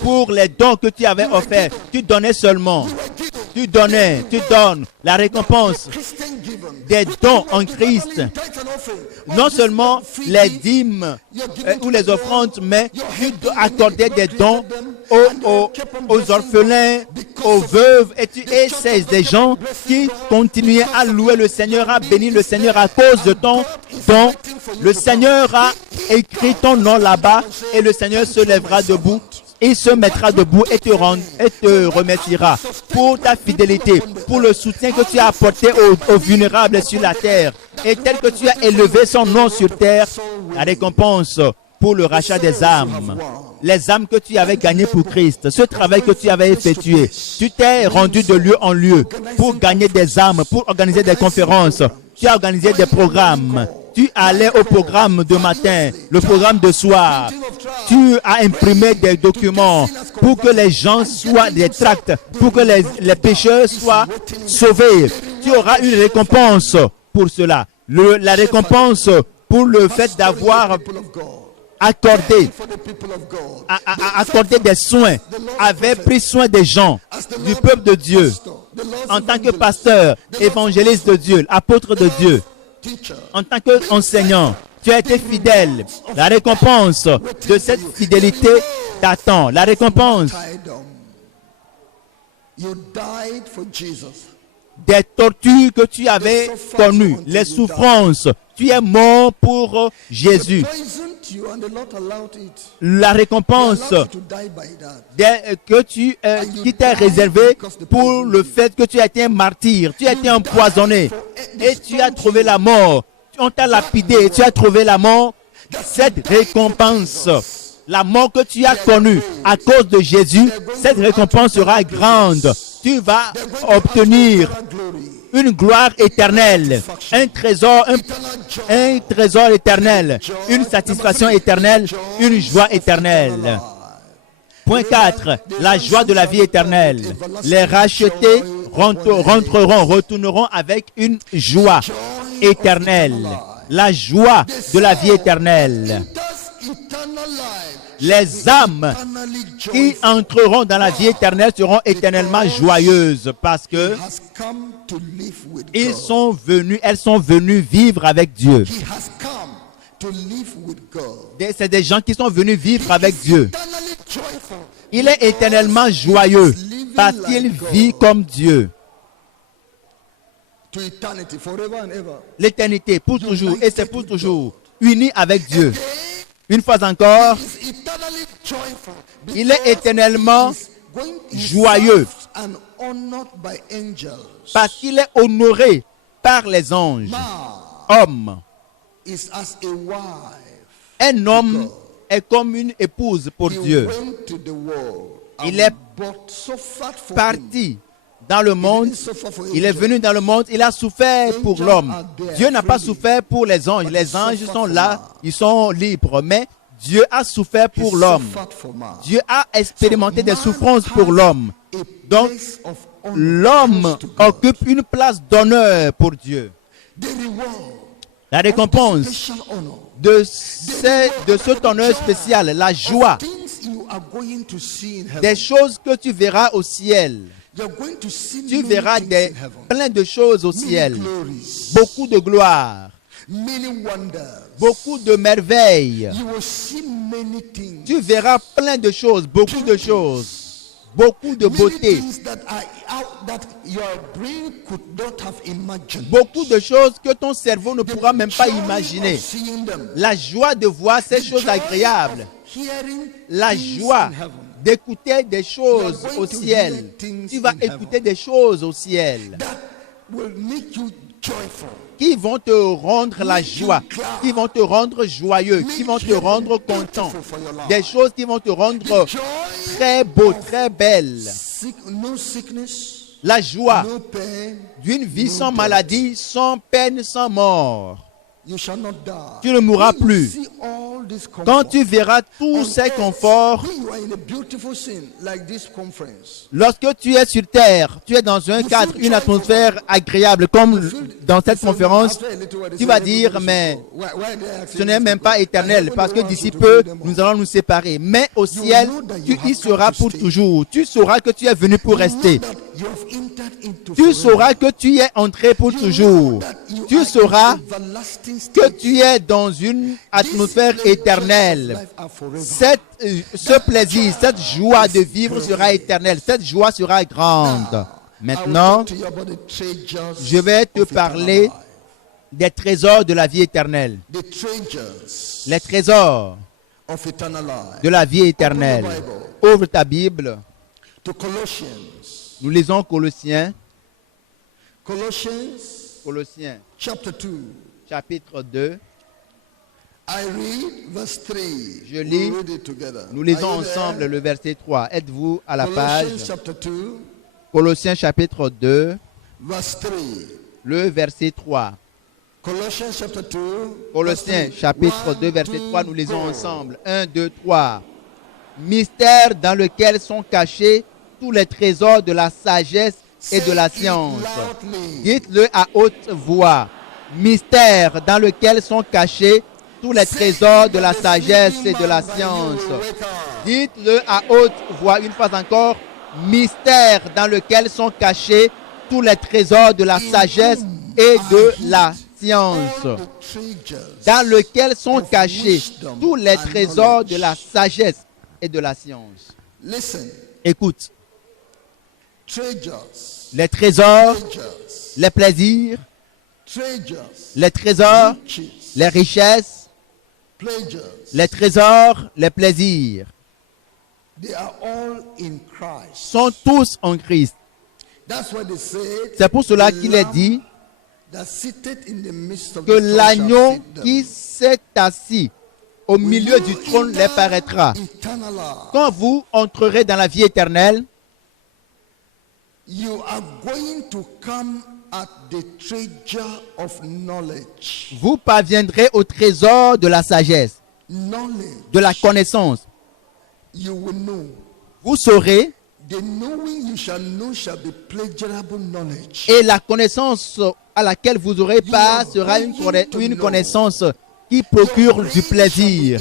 pour les dons que tu avais offerts. Tu donnais seulement. Tu donnes la récompense des dons en Christ. Non seulement les dîmes ou les offrandes, mais tu accordais des dons aux orphelins, aux veuves, et c'est des gens qui continuaient à louer le Seigneur, à bénir le Seigneur à cause de ton don. Le Seigneur a écrit ton nom là-bas et le Seigneur se lèvera debout. Il se mettra debout et te remerciera pour ta fidélité, pour le soutien que tu as apporté aux vulnérables sur la terre. Et tel que tu as élevé son nom sur terre, la récompense pour le rachat des âmes. Les âmes que tu avais gagnées pour Christ, ce travail que tu avais effectué, tu t'es rendu de lieu en lieu pour gagner des âmes, pour organiser des conférences. Tu as organisé des programmes. Tu allais au programme de matin, le programme de soir. Tu as imprimé des documents pour que les gens soient des tracts, pour que les pécheurs soient sauvés. tu auras une récompense pour cela. La récompense pour le fait d'avoir accordé des soins, avait pris soin des gens, du peuple de Dieu, en tant que pasteur, évangéliste de Dieu, apôtre de Dieu, en tant qu'enseignant. Tu as été fidèle. La récompense de cette fidélité t'attend. La récompense des tortures que tu avais connues, les souffrances. Tu es mort pour Jésus. La récompense qui t'est réservée pour le fait que tu as été un martyr, tu as été empoisonné et tu as trouvé la mort. On t'a lapidé et tu as trouvé la mort. Cette récompense, la mort que tu as connue à cause de Jésus, cette récompense sera grande. Tu vas obtenir une gloire éternelle, un trésor éternel, une satisfaction éternelle, une joie éternelle. Point 4, la joie de la vie éternelle. Les rachetés retourneront avec une joie éternelle. La joie de la vie éternelle. Les âmes qui entreront dans la vie éternelle seront éternellement joyeuses parce que elles sont venues vivre avec Dieu. C'est des gens qui sont venus vivre avec Dieu. Il est éternellement joyeux parce qu'il vit comme Dieu. L'éternité, pour toujours, et c'est pour toujours, uni avec Dieu. Une fois encore, il est éternellement joyeux parce qu'il est honoré par les anges. Homme. Un homme est comme une épouse pour Dieu. Il est parti dans le monde, il est venu dans le monde, il a souffert pour l'homme. Dieu n'a pas souffert pour les anges. Les anges sont là, ils sont libres, mais Dieu a souffert pour l'homme. Dieu a expérimenté des souffrances pour l'homme. Donc, l'homme occupe une place d'honneur pour Dieu. La récompense de cet honneur spécial, la joie, des choses que tu verras au ciel. Tu verras plein de choses au ciel, beaucoup de gloire, beaucoup de merveilles. Tu verras plein de choses, beaucoup de beauté, beaucoup de choses que ton cerveau ne pourra même pas imaginer. La joie de voir ces choses agréables, la joie d'écouter des choses au ciel. Tu vas écouter des choses au ciel qui vont te rendre la joie, qui vont te rendre joyeux, qui vont te rendre content. Des choses qui vont te rendre très beau, très belle. La joie d'une vie sans maladie, sans peine, sans mort. Tu ne mourras plus. Quand tu verras tous ces conforts, lorsque tu es sur terre, tu es dans un cadre, une atmosphère agréable, comme dans cette conférence, tu vas dire, mais ce n'est même pas éternel, parce que d'ici peu, nous allons nous séparer. Mais au ciel, tu y seras pour toujours. Tu sauras que tu es venu pour rester. Tu sauras que tu es entré pour toujours. Tu sauras que tu es dans une atmosphère éternelle. Ce plaisir, cette joie de vivre sera éternelle. Cette joie sera grande. Maintenant, je vais te parler des trésors de la vie éternelle. Les trésors de la vie éternelle. Ouvre ta Bible. Nous lisons Colossiens. Colossiens, chapitre 2. Je lis, nous lisons ensemble le verset 3. Êtes-vous à la page? Colossiens, chapitre 2, le verset 3. Colossiens, chapitre 2, verset 3, nous lisons ensemble. 1, 2, 3. Mystère dans lequel sont cachés tous les trésors de la sagesse et de la Say it science. loudly. Dites-le à haute voix. Mystère dans lequel sont cachés tous les trésors de la sagesse et de la science. Dites-le à haute voix une fois encore. Mystère dans lequel sont cachés tous les trésors de la sagesse et de la science. Dans lequel sont cachés tous les trésors de la sagesse et de la science. Listen, Écoute, treasures, les trésors, treasures, les plaisirs, treasures, les trésors, riches, les richesses, pleasures, les trésors, les plaisirs they are all in Christ. sont tous en Christ. That's why they say C'est pour cela the qu'il est Lamb dit that sitteth in the midst of que the throne shall l'agneau feed them. qui s'est assis au milieu du trône les paraîtra. Eternal life, Quand vous entrerez dans la vie éternelle, you are going to come at the treasure of knowledge. vous parviendrez au trésor de la sagesse, Knowledge, de la connaissance. you will know. Vous saurez, The knowing you shall know shall be pleasurable knowledge. et la connaissance à laquelle vous aurez part sera une connaissance qui procure du plaisir.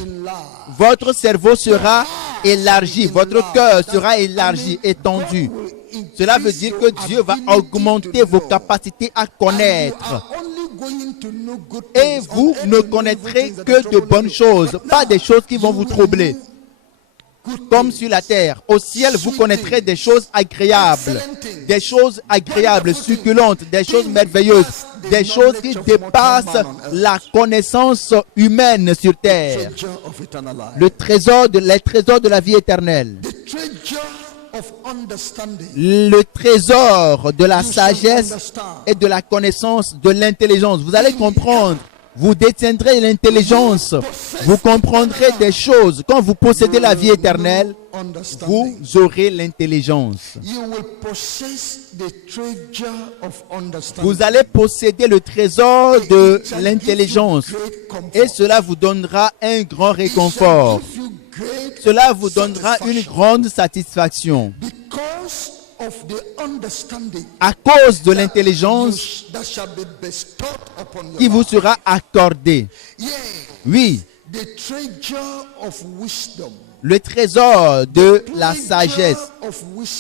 Votre cerveau sera élargi, votre cœur sera élargi, étendu. Cela veut dire que Dieu va augmenter vos capacités à connaître. Et vous ne connaîtrez que de bonnes choses, pas des choses qui vont vous troubler. Comme sur la terre, au ciel, vous connaîtrez des choses agréables, succulentes, des choses merveilleuses, des choses qui dépassent la connaissance humaine sur terre. Les trésors de la vie éternelle, le trésor de la sagesse et de la connaissance, de l'intelligence. Vous allez comprendre. Vous détiendrez l'intelligence. Vous comprendrez des choses. Quand vous possédez la vie éternelle, vous aurez l'intelligence. Vous allez posséder le trésor de l'intelligence. Et cela vous donnera un grand réconfort. Cela vous donnera une grande satisfaction. À cause de l'intelligence qui vous sera accordée. Oui, le trésor de la sagesse,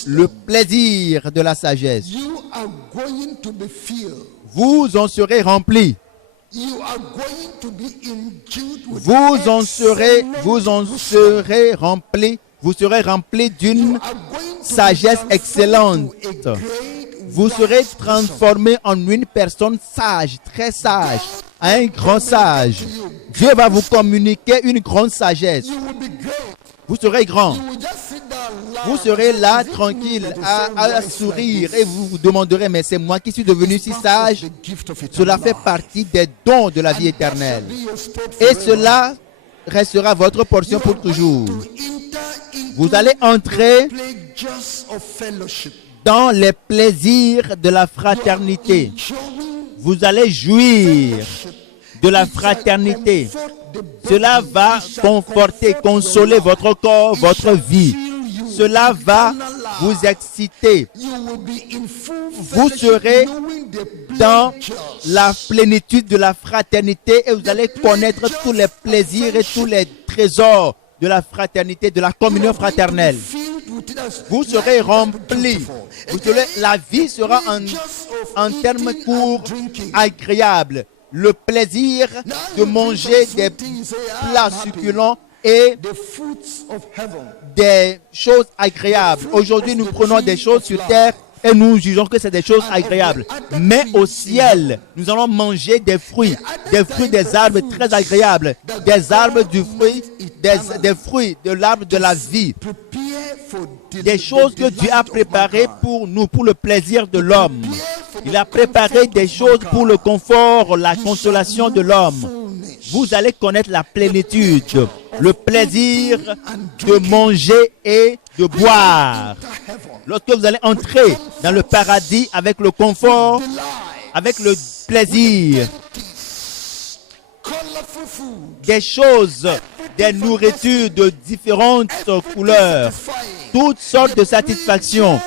le plaisir de la sagesse. Vous en serez remplis. Vous en serez remplis. Vous serez remplis d'une sagesse excellente. Vous serez transformé en une personne sage, très sage, un grand sage. Dieu va vous communiquer une grande sagesse. Vous serez grand. Vous serez là, tranquille, à sourire et vous vous demanderez, mais c'est moi qui suis devenu si sage. Cela fait partie des dons de la vie éternelle. Et cela restera votre portion pour toujours. Vous allez entrer dans les plaisirs de la fraternité. Vous allez jouir de la fraternité. Cela va conforter, consoler votre corps, votre vie. Cela va vous exciter. Vous serez dans la plénitude de la fraternité et vous allez connaître tous les plaisirs et tous les trésors de la fraternité, de la communion fraternelle. Vous serez remplis. La vie sera en termes courts agréable. Le plaisir de manger des plats succulents et des choses agréables. Aujourd'hui, nous prenons des choses sur terre et nous jugeons que c'est des choses agréables. Mais au ciel, nous allons manger des fruits des arbres très agréables, des arbres du fruit, des fruits de l'arbre de la vie, des choses que Dieu a préparées pour nous, pour le plaisir de l'homme. Il a préparé des choses pour le confort, la consolation de l'homme. Vous allez connaître la plénitude, le plaisir de manger et de boire. Lorsque vous allez entrer dans le paradis avec le confort, avec le plaisir, des choses, des nourritures de différentes couleurs, toutes sortes de satisfactions,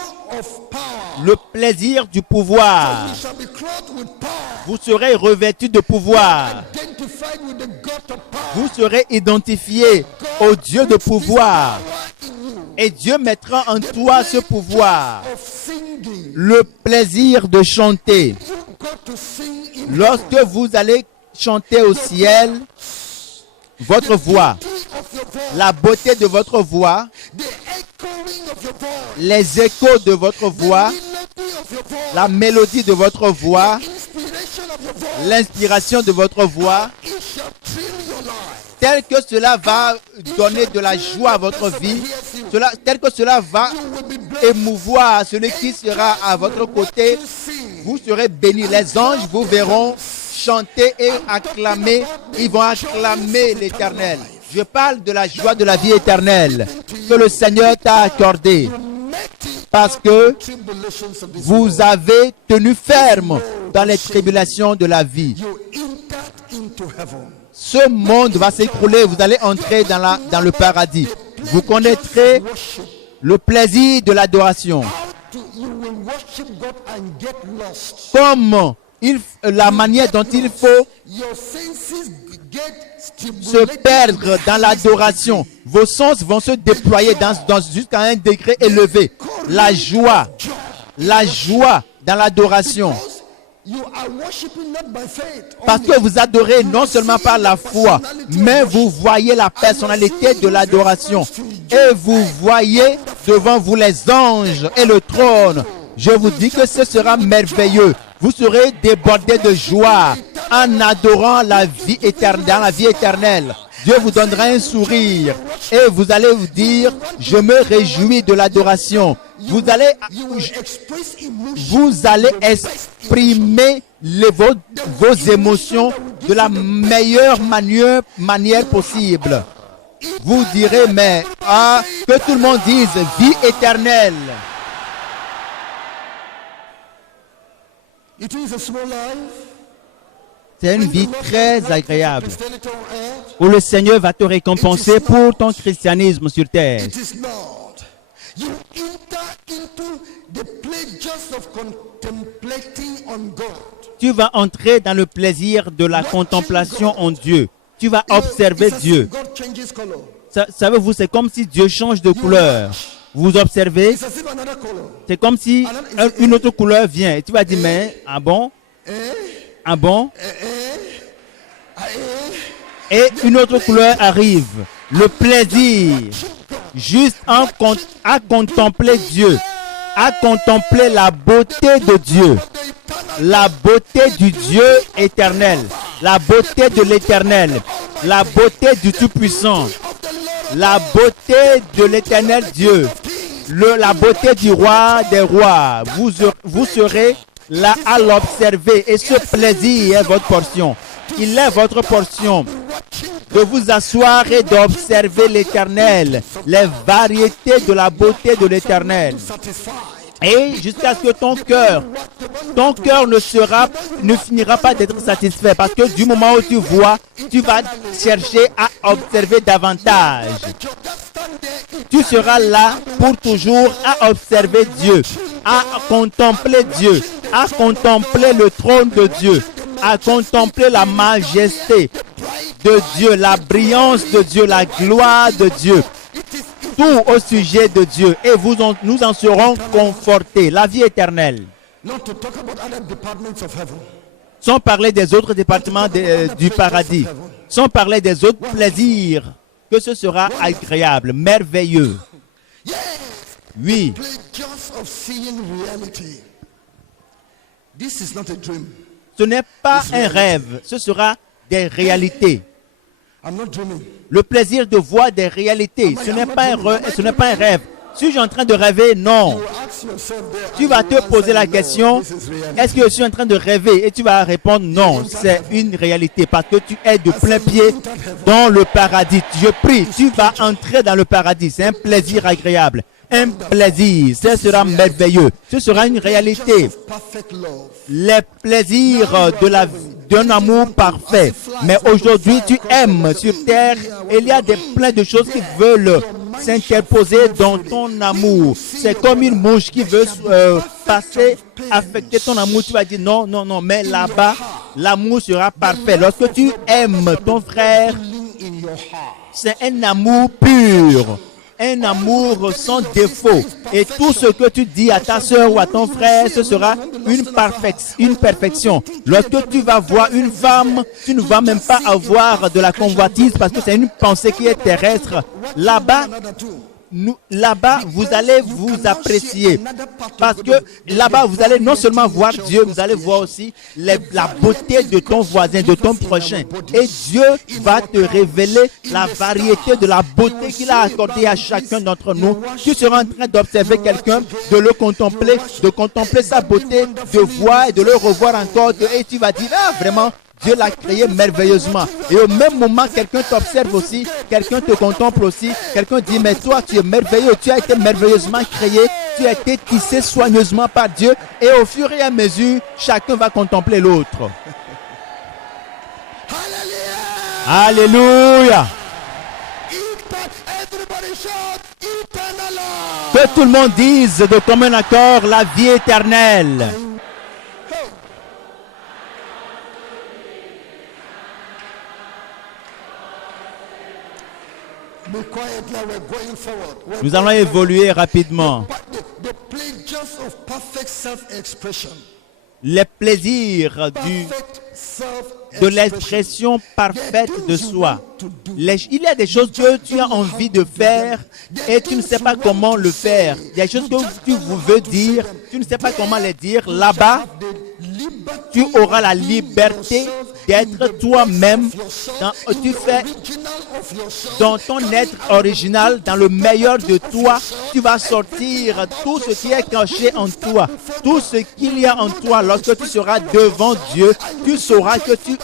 le plaisir du pouvoir. You shall be clothed with power. Vous serez revêtus de pouvoir. Identified with the God of power. Vous serez identifiés au Dieu de pouvoir. Power in you. Et Dieu mettra en toi ce pouvoir. Of singing. Le plaisir de chanter. You got to sing in Lorsque vous allez chanter au ciel, votre voix, of your voice. la beauté de votre voix, The echoing of your voice. les échos de votre voix, Melody of your voice. la mélodie de votre voix, Inspiration of your voice. l'inspiration de votre voix, It shall thrill your life. tel que cela va donner de la joie à votre vie, tel que cela va You will be blessed. émouvoir celui qui sera à votre côté, You sing. vous serez bénis. Les anges vous verront chanter et acclamer. Ils vont acclamer l'Éternel. Je parle de la joie de la vie éternelle que le Seigneur t'a accordée parce que Tribulations of this vous avez tenu ferme dans les tribulations de la vie. you entered into heaven. Ce monde va s'écrouler. Vous allez entrer dans le paradis. Vous connaîtrez Worship. le plaisir de l'adoration. You will worship God and get lost. Comme la manière dont il faut Your senses get se stimulated. perdre dans l'adoration. Vos sens vont se déployer jusqu'à un degré élevé. La joie dans l'adoration. You are worshiping not by faith. Parce que vous adorez non seulement par la foi, mais vous voyez la personnalité de l'adoration. Et vous voyez devant vous les anges et le trône. Je vous dis que ce sera merveilleux. Vous serez débordés de joie en adorant la vie éternelle, dans la vie éternelle. Dieu vous donnera un sourire et vous allez vous dire, je me réjouis de l'adoration. Vous allez Express emotion. vous allez exprimer vos émotions de la meilleure manière possible. Vous direz, mais que tout le monde dise vie éternelle. It is a small life. C'est une vie très agréable Christianity on earth. où le Seigneur va te récompenser pour ton christianisme sur terre. It is not. You enter into the pleasures of contemplating on God. Tu vas entrer dans le plaisir de la contemplation en Dieu. Tu vas observer It's as if Dieu. God changes color. Savez-vous, c'est comme si Dieu change de couleur. Vous observez, It's as if another color. c'est comme si une autre couleur vient. Et tu vas dire, mais, ah bon? Ah bon? Et une autre couleur arrive. Le plaisir. Juste à contempler Dieu. À contempler la beauté de Dieu. La beauté du Dieu éternel. La beauté de l'éternel. La beauté du Tout-Puissant. La beauté de l'éternel Dieu. La beauté du roi des rois. Vous serez là à l'observer. Et ce plaisir est votre portion. Il est votre portion de vous asseoir et d'observer l'éternel. Les variétés de la beauté de l'éternel. Et jusqu'à ce que ton cœur ne finira pas d'être satisfait. Parce que du moment où tu vois, tu vas chercher à observer davantage. Tu seras là pour toujours à observer Dieu, à contempler Dieu, à contempler le trône de Dieu, à contempler la majesté de Dieu, la brillance de Dieu, la gloire de Dieu. Tout au sujet de Dieu. Et nous en serons confortés. La vie éternelle. Not to talk about other departments of heaven. Sans parler des autres départements du paradis. Sans parler des autres plaisirs. Que ce sera agréable, merveilleux. Yes. Oui. Pleasures of seeing reality. This is not a dream. Ce n'est pas un rêve. Ce sera des réalités. I'm not dreaming. Le plaisir de voir des réalités. Ce n'est pas un rêve. Suis-je en train de rêver? Non. Ask yourself there. Tu vas te poser la question, est-ce que je suis en train de rêver? Et tu vas répondre non, c'est une réalité parce que tu es de plein pied dans le paradis. Je prie, tu vas entrer dans le paradis. C'est un plaisir agréable. Un plaisir, ce sera merveilleux. Ce sera une réalité. Perfect love. Les plaisirs d'un amour parfait. Mais aujourd'hui, tu aimes sur terre. Il y a plein de choses qui veulent s'interposer dans ton amour. C'est comme une mouche qui veut passer, affecter ton amour. Tu vas dire non, non, non, mais là-bas, l'amour sera parfait. Lorsque tu aimes ton frère, c'est un amour pur, un amour sans défaut. Et tout ce que tu dis à ta soeur ou à ton frère, ce sera une perfection. Lorsque tu vas voir une femme, tu ne vas même pas avoir de la convoitise parce que c'est une pensée qui est terrestre. Là-bas, vous allez vous apprécier. Parce que là-bas, vous allez non seulement voir Dieu, vous allez voir aussi la beauté de ton voisin, de ton prochain. Et Dieu va te révéler la variété de la beauté qu'il a accordée à chacun d'entre nous. Tu seras en train d'observer quelqu'un, de le contempler, de contempler sa beauté, de voir et de le revoir encore. Et tu vas dire, ah, vraiment, Dieu l'a créé merveilleusement. Et au même moment, quelqu'un t'observe aussi, quelqu'un te contemple aussi, quelqu'un dit, mais toi, tu es merveilleux, tu as été merveilleusement créé, tu as été tissé soigneusement par Dieu. Et au fur et à mesure, chacun va contempler l'autre. Alléluia. Que tout le monde dise de commun accord la vie éternelle. Nous allons évoluer rapidement. Les plaisirs de l'expression parfaite de soi. Il y a des choses que tu as envie de faire et tu ne sais pas comment le faire. Il y a des choses que tu veux dire, tu ne sais pas comment les dire. Là-bas, tu auras la liberté d'être toi-même. Tu fais dans ton être original, dans le meilleur de toi, tu vas sortir tout ce qui est caché en toi, tout ce qu'il y a en toi. Lorsque tu seras devant Dieu, tu sauras que tu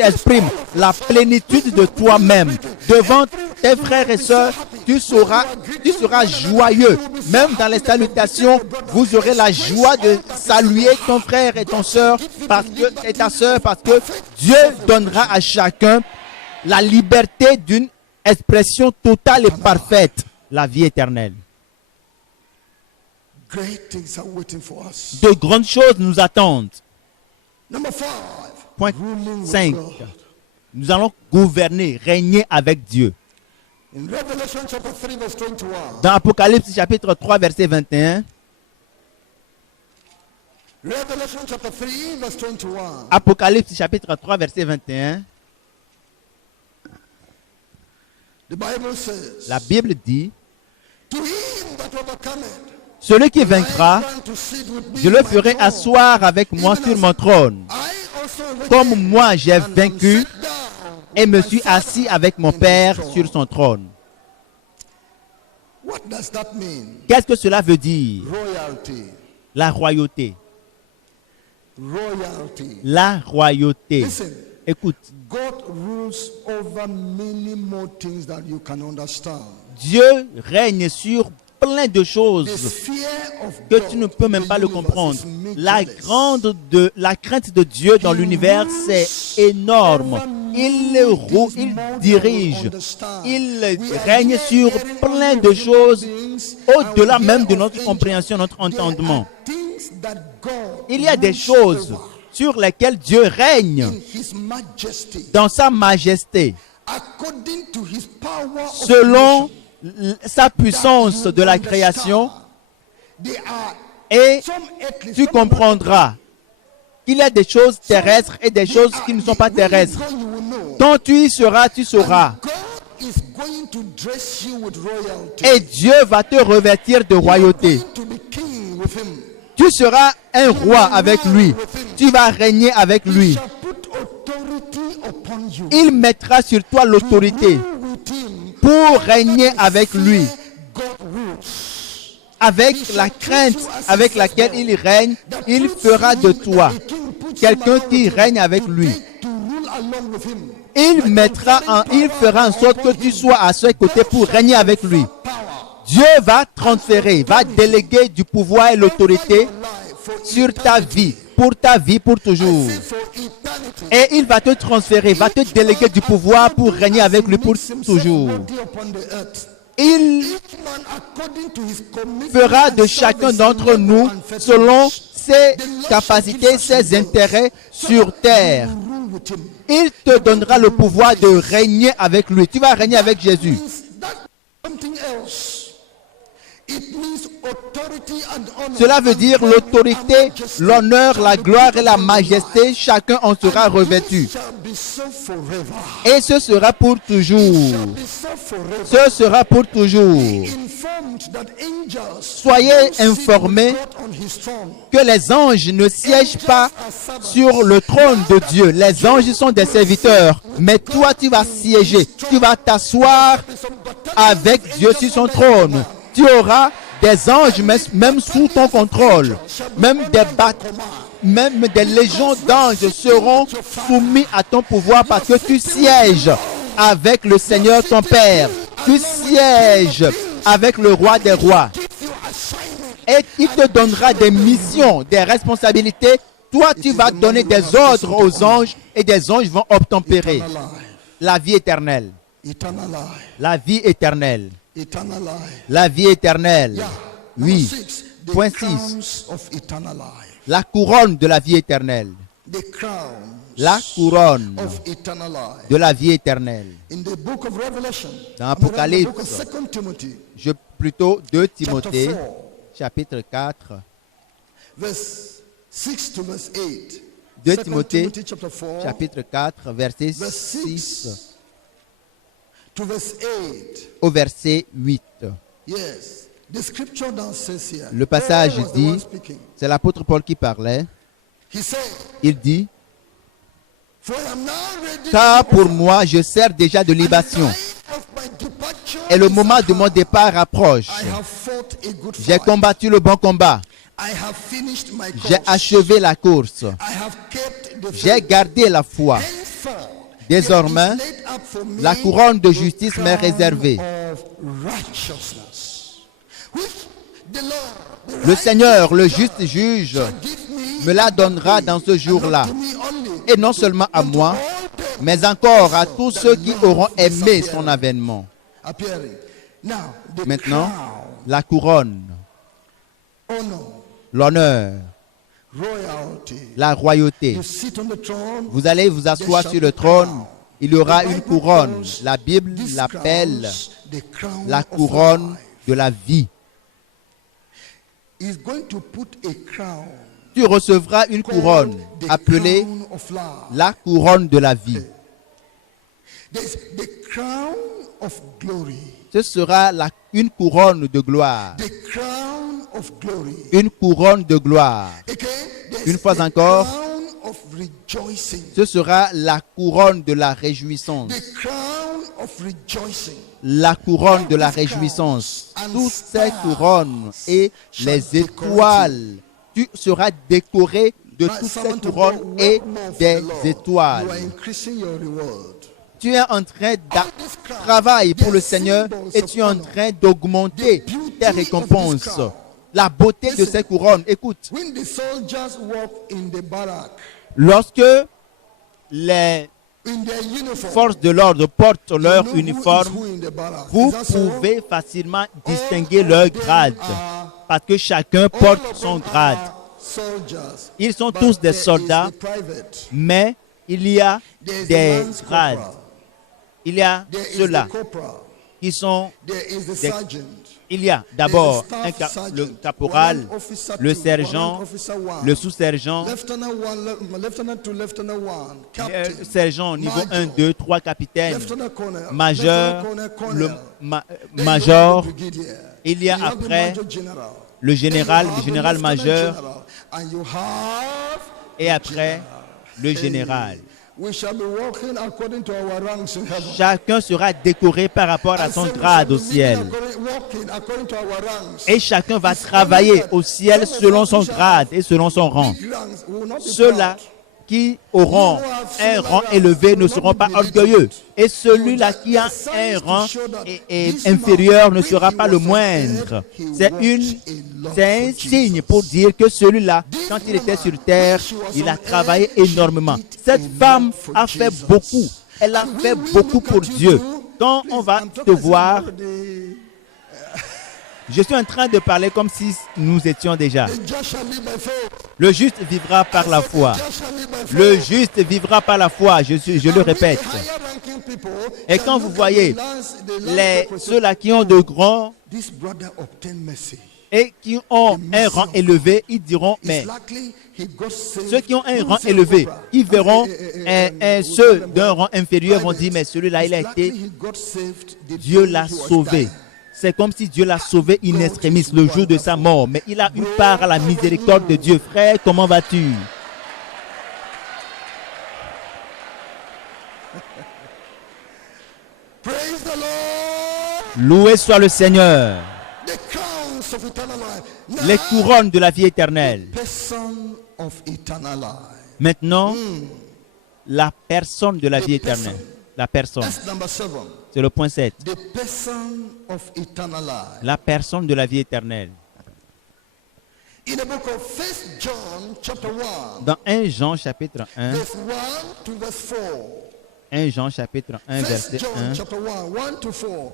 exprimes la plénitude de toi-même. Devant tes frères et sœurs, tu seras joyeux. Même dans les salutations, vous aurez la joie de saluer ton frère et ton sœur et ta sœur parce que Dieu donnera à chacun la liberté d'une expression totale et parfaite, la vie éternelle. De grandes choses nous attendent. Point 5. Nous allons gouverner, régner avec Dieu. Dans Apocalypse chapitre 3, verset 21. Apocalypse chapitre 3, verset 21. La Bible dit, celui qui vaincra, je le ferai asseoir avec moi sur mon trône. Comme moi j'ai vaincu et me suis assis avec mon Père sur son trône. Qu'est-ce que cela veut dire? La royauté. La royauté. Écoute, Dieu règne sur plein de choses que tu ne peux même pas le comprendre. La crainte de Dieu dans l'univers, c'est énorme. Il dirige, il règne sur plein de choses au-delà même de notre compréhension, notre entendement. Il y a des choses sur lesquelles Dieu règne dans sa majesté, selon sa puissance de la création, et tu comprendras qu'il y a des choses terrestres et des choses qui ne sont pas terrestres. Quand tu y seras, tu sauras. Et Dieu va te revêtir de royauté. Tu seras un roi avec lui. Tu vas régner avec lui. Il mettra sur toi l'autorité pour régner avec lui. Avec la crainte avec laquelle il règne, il fera de toi quelqu'un qui règne avec lui. Il fera en sorte que tu sois à ses côtés pour régner avec lui. Dieu va transférer, va déléguer du pouvoir et l'autorité sur ta vie, pour toujours. Et il va te transférer, va te déléguer du pouvoir pour régner avec lui pour toujours. Il fera de chacun d'entre nous selon ses capacités, ses intérêts sur terre. Il te donnera le pouvoir de régner avec lui. Tu vas régner avec Jésus. Cela veut dire l'autorité, l'honneur, la gloire et la majesté, chacun en sera revêtu. Et ce sera pour toujours. Ce sera pour toujours. Soyez informés que les anges ne siègent pas sur le trône de Dieu. Les anges sont des serviteurs. Mais toi, tu vas siéger. Tu vas t'asseoir avec Dieu sur son trône. Tu auras des anges même sous ton contrôle. Même des légions d'anges seront soumis à ton pouvoir parce que tu sièges avec le Seigneur ton Père. Tu sièges avec le roi des rois. Et il te donnera des missions, des responsabilités. Toi, tu vas donner des ordres aux anges et des anges vont obtempérer. La vie éternelle. La vie éternelle. La vie éternelle. Oui. Point 6. La couronne de la vie éternelle. La couronne de la vie éternelle. Dans Apocalypse, plutôt 2 Timothée, chapitre 4. 2 Timothée, chapitre 4, verset 6 au verset 8. Le passage dit, c'est l'apôtre Paul qui parlait, il dit, car pour moi je sers déjà de libation et le moment de mon départ approche. J'ai combattu le bon combat. J'ai achevé la course. J'ai gardé la foi. Désormais, la couronne de justice m'est réservée. Le Seigneur, le juste juge, me la donnera dans ce jour-là. Et non seulement à moi, mais encore à tous ceux qui auront aimé son avènement. Maintenant, la couronne, l'honneur, la royauté. Vous allez vous asseoir sur le trône. Il y aura une couronne. La Bible l'appelle la couronne de la vie. Tu recevras une couronne appelée la couronne de la vie. Ce sera une couronne de gloire. Une couronne de gloire. Une fois encore, ce sera la couronne de la réjouissance. La couronne de la réjouissance. Toutes ces couronnes et les étoiles. Tu seras décoré de toutes ces couronnes et des étoiles. Tu es en train de travailler pour le Seigneur et tu es en train d'augmenter tes récompenses. La beauté de ces couronnes. Écoute, lorsque les forces de l'ordre portent leur uniforme, vous pouvez facilement distinguer leur grade parce que chacun porte son grade. Ils sont tous des soldats, mais il y a des grades. Il y a ceux-là qui sont des... Il y a d'abord le caporal, le sergent, le sous-sergent, sergent niveau 1, 2, 3, capitaine, major, le major. Il y a après le général majeur et après le général. Chacun sera décoré par rapport à son grade au ciel. Et chacun va travailler au ciel selon son grade et selon son rang. Ceux-là qui auront un rang élevé ne seront pas orgueilleux. Et celui-là qui a un rang inférieur ne sera pas le moindre. C'est un signe pour dire que celui-là, quand il était sur terre, il a travaillé énormément. Cette femme a fait beaucoup. Elle a fait beaucoup pour Dieu. Quand on va te voir Je suis en train de parler comme si nous étions déjà. The just shall live by faith. Le juste vivra par la foi. The just shall live by faith. Le juste vivra par la foi. Je le répète. Higher ranking people Et shall quand vous look at voyez the lands ceux-là qui ont de grands this brother obtained mercy. et qui ont un rang élevé, ils diront, mais It's likely he got saved. ceux qui ont un Who rang saved élevé, Oprah? ils verront ceux d'un rang inférieur vont Private. dire, mais celui-là, il a It's été, likely he got saved the Dieu day l'a he was sauvé. dying. C'est comme si Dieu l'a sauvé in extremis le jour de sa mort. Mais il a eu part à la miséricorde de Dieu. Frère, comment vas-tu? Praise the Lord. Loué soit le Seigneur. The crowns of eternal life. Now, Les couronnes de la vie éternelle. person of eternal life. Maintenant, la personne de la vie éternelle. La personne. That's number 7. C'est le point 7. The person of eternal life. La personne de la vie éternelle. In the book of 1 John chapter 1, Dans 1 Jean chapitre 1, verse 1 to verse 4. 1 Jean chapitre 1 1 verset John 1. chapter 1, 1 to 4.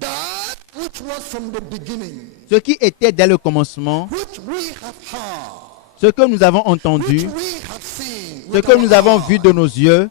That which was from the beginning, Ce qui était dès le commencement, which we have heard, ce que nous avons which entendu, we have seen, ce with que our nous avons eyes, vu de nos yeux,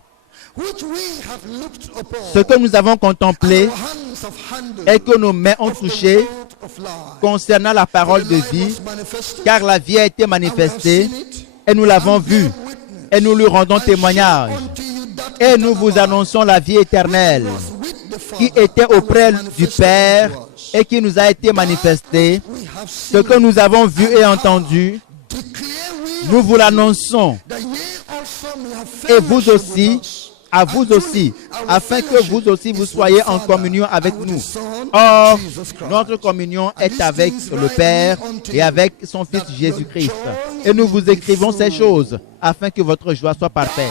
which we have looked upon, ce que nous avons contemplé our hands have handled, et que nos mains ont of the touché word of life. concernant la parole The de life vie, was manifested, car la vie a été and we have manifestée seen it, et nous l'avons and vue bear witness, et nous lui rendons and témoignage. show unto you that Et nous eternal vous life, annonçons la vie éternelle was with the qui Father, était and was auprès du manifested Père unto us. et qui nous a été manifestée. We have Ce seen que nous avons vu and et heard, entendu, declare we nous unto vous you, l'annonçons. that ye also may have Et vous fellowship aussi, with us. à vous And aussi, truly, our afin que fellowship vous aussi vous is with soyez the en Father communion avec and with nous. the Son, Or, Jesus Christ. notre communion And est these avec things le write Père we unto et you, avec son Fils that Jésus-Christ. your joy Et nous vous may be écrivons ces full. choses afin que votre joie soit parfaite.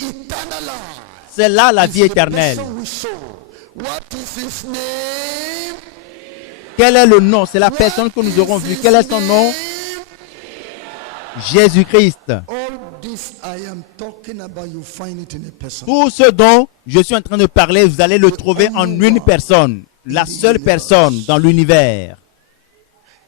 Eternal life C'est là la is vie the éternelle. person we saw. What is his name? Quel est le nom? C'est la personne que nous aurons vue. Quel est son nom? Jésus-Christ. All this I am talking about, you find it in a person. Tout ce dont je suis en train de parler, vous allez le trouver en une personne. La seule personne dans l'univers.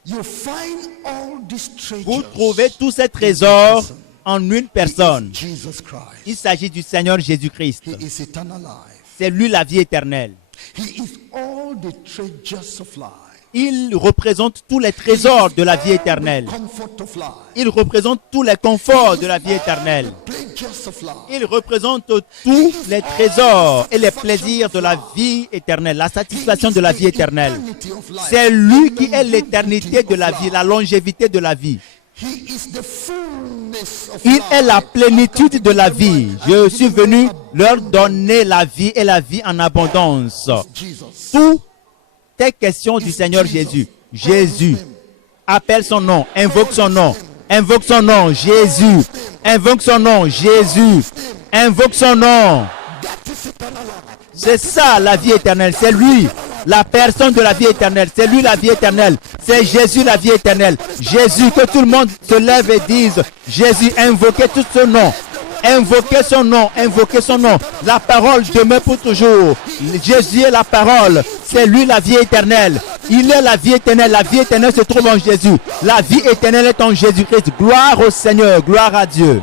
You find all these treasures. Vous trouvez tous ces trésors en une personne. Jesus Christ. Il s'agit du Seigneur Jésus-Christ. He is eternal life. C'est lui la vie éternelle. He is all the treasures of life. Il représente tous les trésors de la vie éternelle. Comfort of life. Il représente tous les conforts de la vie éternelle. Pleasures of life. Il représente tous les trésors et les plaisirs de la vie éternelle, la satisfaction de la vie éternelle. C'est lui qui est l'éternité de la vie, la longévité de la vie. Il est la plénitude de la vie. Je suis venu leur donner la vie et la vie en abondance. Tout est question du Seigneur Jésus. Jésus. Appelle son nom, invoque son nom. Invoque son nom, Jésus. Invoque son nom, Jésus. Invoque son nom. C'est ça la vie éternelle. C'est lui, la personne de la vie éternelle. C'est lui la vie éternelle. C'est Jésus la vie éternelle. Jésus, que tout le monde se lève et dise, Jésus, invoquez tout ce nom. Invoquez son nom, invoquez son nom. La parole demeure pour toujours. Jésus est la parole. C'est lui la vie éternelle. Il est la vie éternelle. La vie éternelle se trouve en Jésus. La vie éternelle est en Jésus-Christ. Gloire au Seigneur, gloire à Dieu.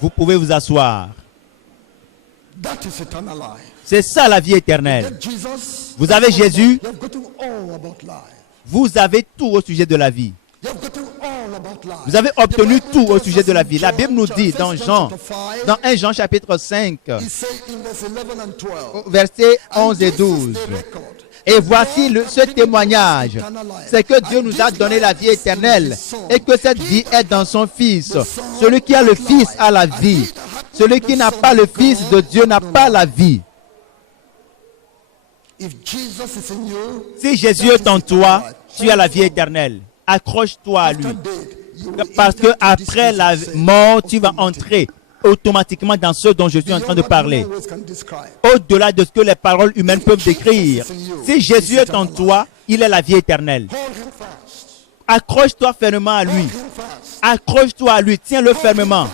Vous pouvez vous asseoir. C'est ça la vie éternelle. Vous avez Jésus. Vous avez tout au sujet de la vie. Vous avez obtenu tout au sujet de la vie. La Bible nous dit dans 1 Jean chapitre 5, versets 11 et 12. Et voici ce témoignage, c'est que Dieu nous a donné la vie éternelle et que cette vie est dans son Fils. Celui qui a le Fils a la vie. Celui qui n'a pas le Fils de Dieu n'a pas la vie. Si Jésus est en toi, tu as la vie éternelle. Accroche-toi à lui. Parce que après la mort, tu vas entrer automatiquement dans ce dont je suis en train de parler. Au-delà de ce que les paroles humaines peuvent décrire. Si Jésus est en toi, il est la vie éternelle. Accroche-toi fermement à lui. Accroche-toi à lui. Tiens-le fermement.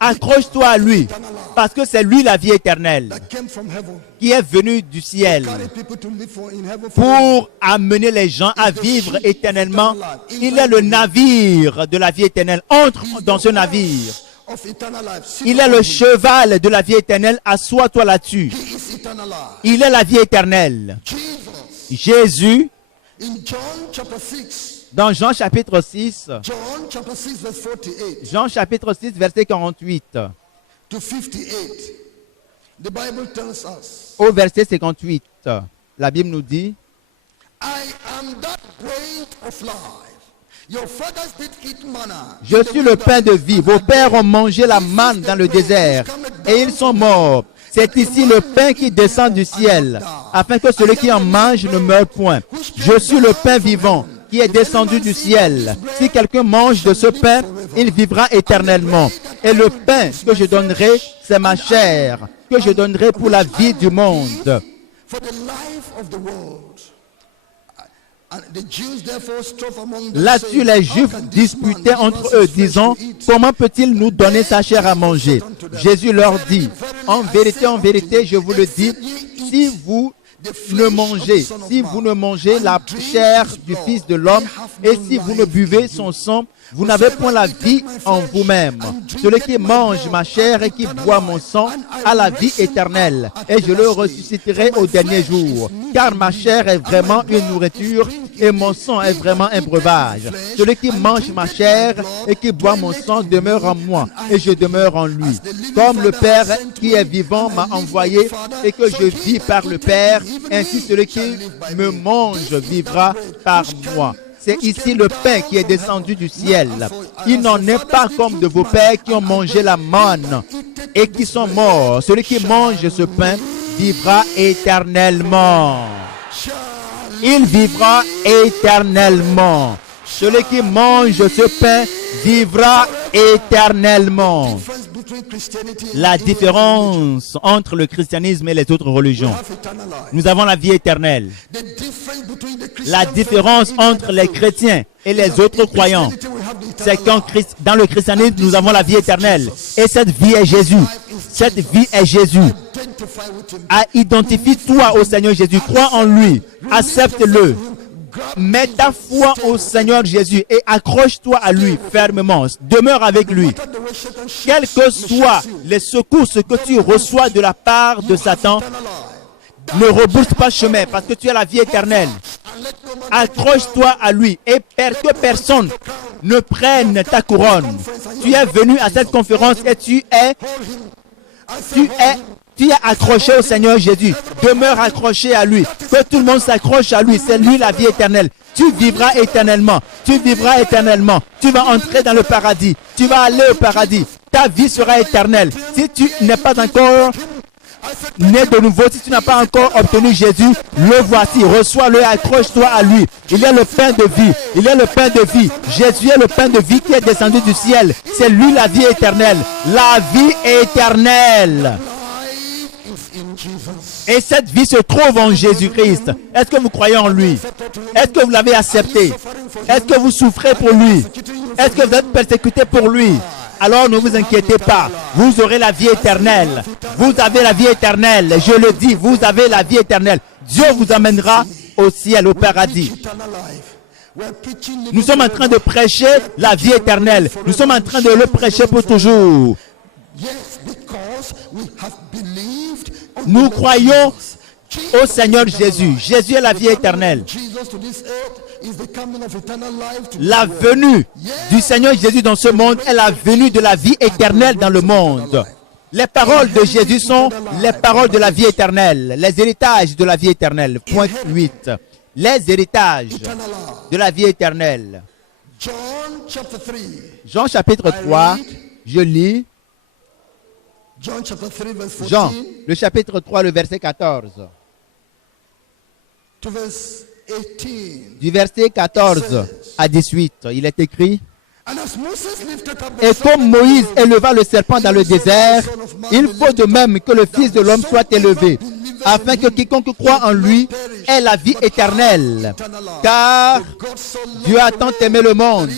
Accroche-toi à lui, parce que c'est lui la vie éternelle that came from heaven. qui est venu du ciel Carry people to live in heaven forever. pour amener les gens à vivre éternellement. Il est le navire de la vie éternelle. Entre dans ce navire. Of eternal life. Sit Il est upon le him. cheval de la vie éternelle. Assois-toi là-dessus. He is eternal life. Il est la vie éternelle. Jesus. Jésus, In John chapter 6. dans Jean chapitre 6, John chapter 6 verse 48 Jean chapitre 6, verset 48 to 58. The Bible tells us, au verset 58, la Bible nous dit, I am that bread of life. Your fathers did eat manna. je suis le pain de vie. Vos pères ont mangé la manne dans le désert et ils sont morts. C'est ici le pain qui descend du ciel, afin que celui qui en mange ne meure point. Je suis le pain vivant qui est descendu du ciel. Si quelqu'un mange de ce pain, il vivra éternellement. Et le pain que je donnerai, c'est ma chair, que je donnerai pour la vie du monde. For the life of the world. And the Jews therefore strove among themselves, Là-dessus, les how Juifs can this man disputaient give entre us eux, his flesh disant, to eat? comment peut-il nous donner sa chair à manger? Jésus leur dit, en vérité, je vous le dis, si vous ne mangez la chair du Fils de l'homme, et si vous ne buvez son sang, vous n'avez point la vie en vous-même. Celui qui mange ma chair et qui boit mon sang a la vie éternelle, et je le ressusciterai au dernier jour. Car ma chair est vraiment une nourriture, et mon sang est vraiment un breuvage. Celui qui mange ma chair et qui boit mon sang demeure en moi, et je demeure en lui. Comme le Père qui est vivant m'a envoyé, et que je vis par le Père, ainsi celui qui me mange vivra par moi. C'est ici le pain qui est descendu du ciel. Il n'en est pas comme de vos pères qui ont mangé la manne et qui sont morts. Celui qui mange ce pain vivra éternellement. Il vivra éternellement. Celui qui mange ce pain vivra éternellement. Difference between Christianity and La Judaism. différence entre le christianisme et les autres religions. Have eternal life. Nous avons la vie éternelle. The difference between the Christian La différence faith and entre the les faith. chrétiens et les autres croyants, Christianity, we have the c'est eternal qu'en life. dans le christianisme, nous avons la vie éternelle. Et cette vie est Jésus. Cette vie est Jésus. Identify with him. Identifie-toi au Seigneur Jésus. Crois en lui. Accepte-le. Mets ta foi au Seigneur Jésus et accroche-toi à lui fermement. Demeure avec lui. The way Satan shoots, Quels que soient les secousses que tu reçois de la part de Satan, eternal life. ne rebouche pas chemin parce que tu as la vie éternelle. And let no man Accroche-toi à lui et que personne ne prenne ta couronne. Tu es venu à cette conférence et tu es accroché au Seigneur Jésus. Demeure accroché à lui. Que tout le monde s'accroche à lui. C'est lui la vie éternelle. Tu vivras éternellement. Tu vivras éternellement. Tu vas entrer dans le paradis. Tu vas aller au paradis. Ta vie sera éternelle. Si tu n'es pas encore né de nouveau, si tu n'as pas encore obtenu Jésus, le voici, reçois-le, accroche-toi à lui. Il est le pain de vie, il est le pain de vie. Jésus est le pain de vie qui est descendu du ciel. C'est lui la vie éternelle. La vie éternelle. Et cette vie se trouve en Jésus-Christ. Est-ce que vous croyez en lui? Est-ce que vous l'avez accepté? Est-ce que vous souffrez pour lui? Est-ce que vous êtes persécuté pour lui? Alors ne vous inquiétez pas, vous aurez la vie éternelle. Vous avez la vie éternelle, je le dis, vous avez la vie éternelle. Dieu vous amènera au ciel, au paradis. Nous sommes en train de prêcher la vie éternelle. Nous sommes en train de le prêcher pour toujours. Nous croyons au Seigneur Jésus. Jésus est la vie éternelle. La venue du Seigneur Jésus dans ce monde est la venue de la vie éternelle dans le monde. Les paroles de Jésus sont les paroles de la vie éternelle, les héritages de la vie éternelle. Point 8. Les héritages de la vie éternelle. Jean chapitre 3, je lis. Jean, le chapitre 3, le verset 14. Du verset 14 à 18, il est écrit: et comme Moïse éleva le serpent dans le désert, il faut de même que le Fils de l'homme soit élevé, afin que quiconque croit en lui ait la vie éternelle. Car Dieu a tant aimé le monde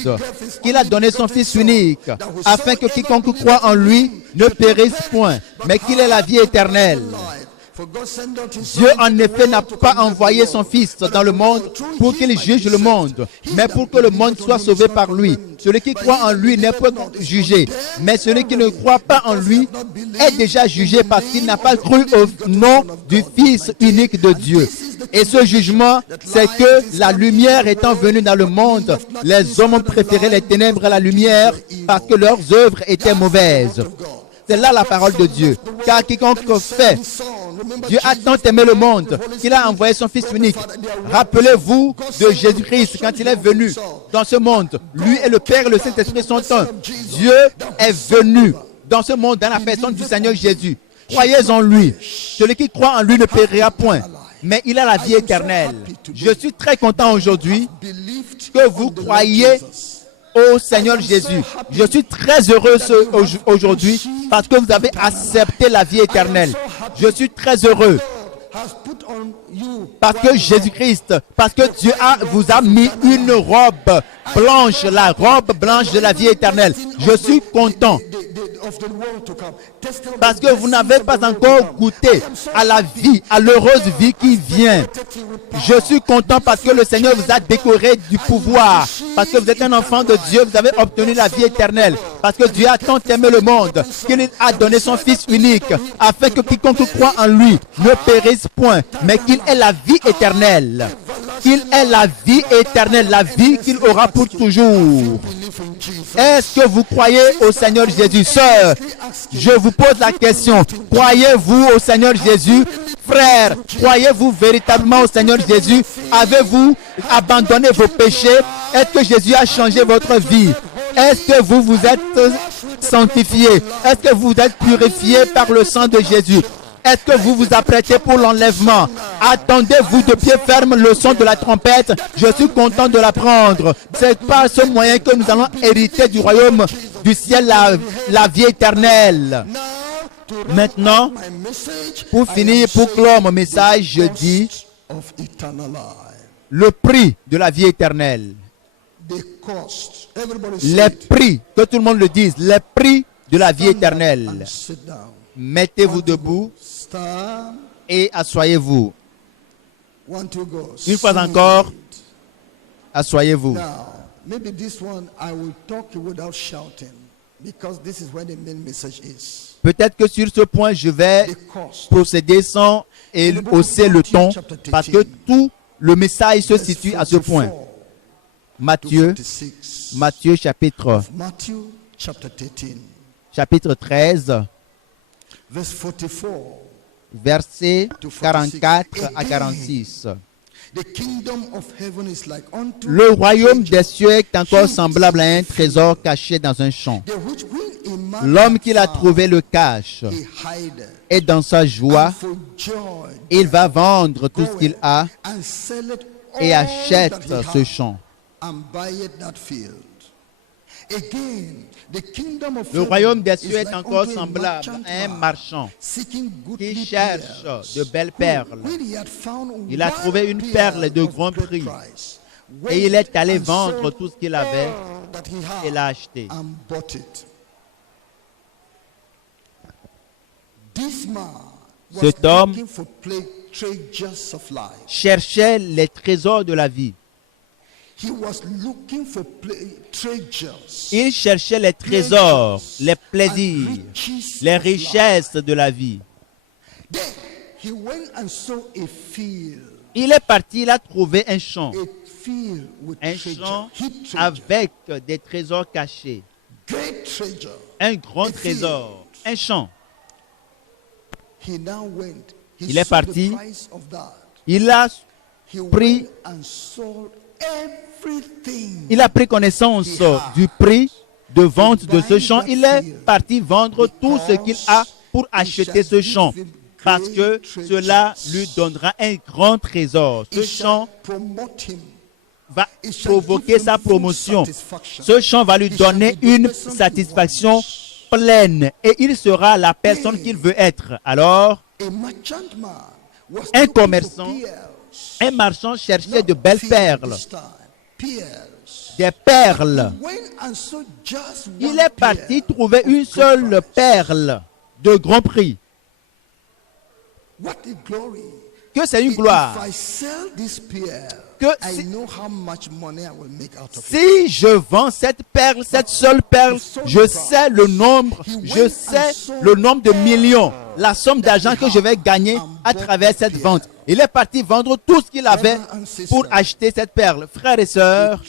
qu'il a donné son Fils unique, afin que quiconque croit en lui ne périsse point, mais qu'il ait la vie éternelle. Dieu en effet n'a pas envoyé son Fils dans le monde pour qu'il juge le monde, mais pour que le monde soit sauvé par lui. Celui qui croit en lui n'est pas jugé, mais celui qui ne croit pas en lui est déjà jugé parce qu'il n'a pas cru au nom du Fils unique de Dieu. Et ce jugement, c'est que la lumière étant venue dans le monde, les hommes ont préféré les ténèbres à la lumière parce que leurs œuvres étaient mauvaises. C'est là la parole de Dieu. Car quiconque fait, Dieu a tant aimé le monde qu'il a envoyé son Fils unique. Rappelez-vous de Jésus-Christ quand il est venu dans ce monde. Lui et le Père et le Saint-Esprit sont un. Dieu est venu dans ce monde dans la personne du Seigneur Jésus. Croyez en lui. Celui qui croit en lui ne périra point, mais il a la vie éternelle. Je suis très content aujourd'hui que vous croyez au Seigneur Jésus. Je suis très heureux aujourd'hui parce que vous avez accepté la vie éternelle. Je suis très heureux parce que Jésus-Christ, parce que Dieu vous a mis une robe blanche, la robe blanche de la vie éternelle. Je suis content parce que vous n'avez pas encore goûté à la vie, à l'heureuse vie qui vient. Je suis content parce que le Seigneur vous a décoré du pouvoir, parce que vous êtes un enfant de Dieu, vous avez obtenu la vie éternelle, parce que Dieu a tant aimé le monde qu'il a donné son Fils unique, afin que quiconque croit en lui ne périsse point, mais qu'il ait la vie éternelle. Qu'il ait la vie éternelle, la vie qu'il aura pour toujours. Est-ce que vous croyez au Seigneur Jésus? Sœur, je vous pose la question. Croyez-vous au Seigneur Jésus? Frère, croyez-vous véritablement au Seigneur Jésus? Avez-vous abandonné vos péchés? Est-ce que Jésus a changé votre vie? Est-ce que vous vous êtes sanctifié? Est-ce que vous êtes purifié par le sang de Jésus? Est-ce que vous vous apprêtez pour l'enlèvement? Attendez-vous de pied ferme le son de la trompette? Je suis content de l'apprendre. C'est par ce moyen que nous allons hériter du royaume du ciel, la vie éternelle. Maintenant, pour finir, pour clore mon message, je dis le prix de la vie éternelle. Les prix, que tout le monde le dise, les prix de la vie éternelle. Mettez-vous debout et asseyez-vous. Une fois encore, asseyez-vous. Peut-être que sur ce point, je vais procéder sans hausser le ton, parce que tout le message se situe à ce point. Matthieu chapitre 13, versets 44 à 46. Le royaume des cieux est encore semblable à un trésor caché dans un champ. L'homme qui l'a trouvé le cache, et dans sa joie, il va vendre tout ce qu'il a et achète ce champ. Le royaume des cieux est encore semblable à un marchand qui cherche de belles perles. Il a trouvé une perle de grand prix et il est allé vendre tout ce qu'il avait et l'a acheté. Cet homme cherchait les trésors de la vie. Il cherchait les trésors, les plaisirs, les richesses de la vie. Il est parti, il a trouvé un champ avec des trésors cachés. Un grand trésor, un champ. Il est parti, il a pris connaissance du prix de vente de ce champ. Il est parti vendre tout ce qu'il a pour acheter ce champ, parce que cela lui donnera un grand trésor. Ce champ va provoquer sa promotion. Ce champ va lui donner une satisfaction pleine et il sera la personne qu'il veut être. Alors, Un commerçant, un marchand cherchait de belles perles, des perles. Il est parti trouver une seule perle de grand prix. Que c'est une gloire. Que si je vends cette perle, cette seule perle, je sais le nombre de millions, la somme d'argent que je vais gagner à travers cette vente. Il est parti vendre tout ce qu'il avait pour acheter cette perle. Frères et sœurs,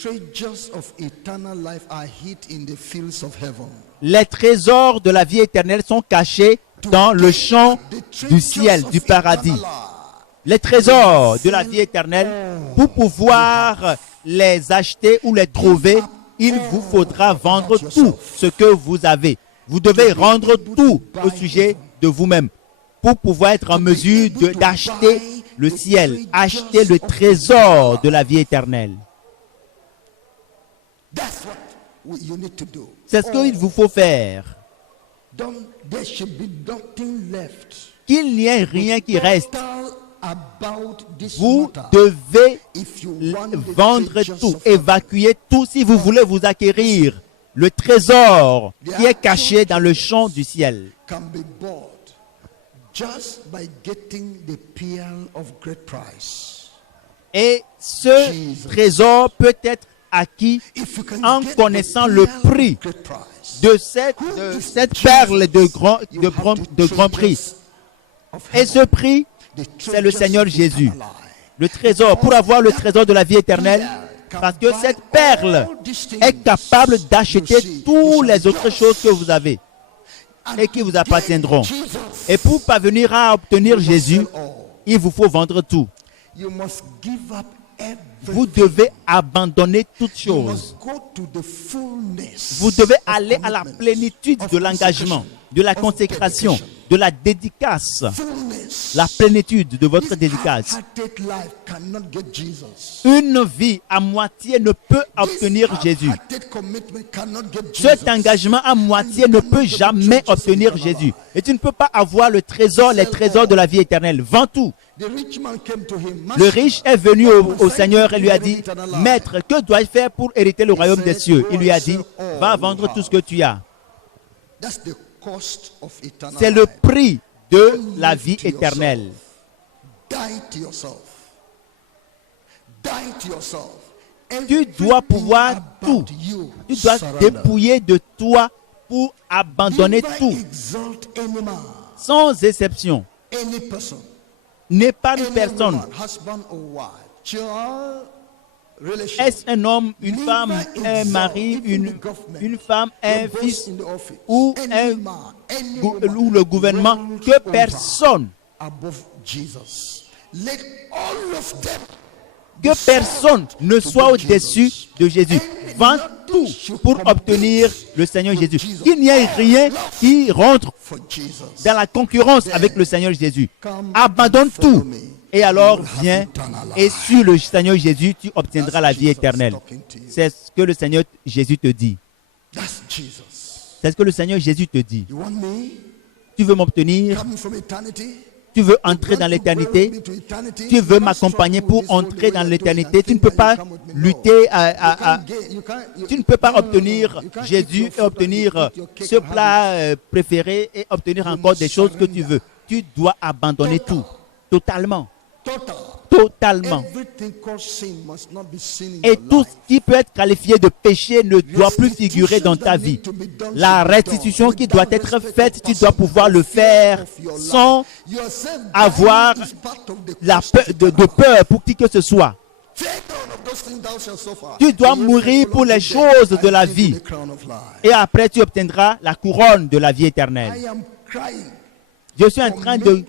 les trésors de la vie éternelle sont cachés dans le champ du ciel, du paradis. Les trésors de la vie éternelle, pour pouvoir les acheter ou les trouver, il vous faudra vendre tout ce que vous avez. Vous devez rendre tout au sujet de vous-même pour pouvoir être en mesure d'acheter le ciel, acheter le trésor de la vie éternelle. C'est ce qu'il vous faut faire. Qu'il n'y ait rien qui reste. Vous devez vendre tout, évacuer tout si vous voulez vous acquérir le trésor qui est caché dans le champ du ciel. Et ce trésor peut être acquis en connaissant le prix de cette perle de grand prix. Et ce prix, c'est le Seigneur Jésus. Le trésor, pour avoir le trésor de la vie éternelle, parce que cette perle est capable d'acheter toutes les autres choses que vous avez et qui vous appartiendront. Et pour parvenir à obtenir Jésus, il vous faut vendre tout. Vous devez abandonner toutes choses. Vous devez aller à la plénitude de l'engagement, de la consécration, de la dédicace, la plénitude de votre dédicace. Une vie à moitié ne peut obtenir Jésus. Cet engagement à moitié ne peut jamais obtenir Jésus. Et tu ne peux pas avoir les trésors de la vie éternelle. Vends tout. Le riche est venu au Seigneur et lui a dit, « Maître, que dois-je faire pour hériter le royaume des cieux ?» Il lui a dit, « Va vendre tout ce que tu as. » C'est le prix de la vie éternelle. Tu dois pouvoir tout. Tu dois dépouiller de toi pour abandonner tout. Sans exception. N'est pas une personne. Est-ce un homme, une femme, un mari, une femme, un fils ou le gouvernement, que personne ne soit au-dessus de Jésus. Vends tout pour obtenir le Seigneur Jésus. Qu'il n'y ait rien qui rentre dans la concurrence avec le Seigneur Jésus. Abandonne tout. Et alors viens et sur le Seigneur Jésus, tu obtiendras la vie éternelle. C'est ce que le Seigneur Jésus te dit. C'est ce que le Seigneur Jésus te dit. Tu veux m'obtenir? Tu veux entrer dans l'éternité? Tu veux m'accompagner pour entrer dans l'éternité? Tu ne peux pas lutter tu ne peux pas obtenir Jésus et obtenir ce plat préféré et obtenir encore des choses que tu veux. Tu dois abandonner tout. Totalement. Totalement. Et tout ce qui peut être qualifié de péché ne doit plus figurer dans ta vie. La restitution qui doit être faite, tu dois pouvoir le faire sans avoir de peur pour qui que ce soit. Tu dois mourir pour les choses de la vie. Et après, tu obtiendras la couronne de la vie éternelle. Je suis en train de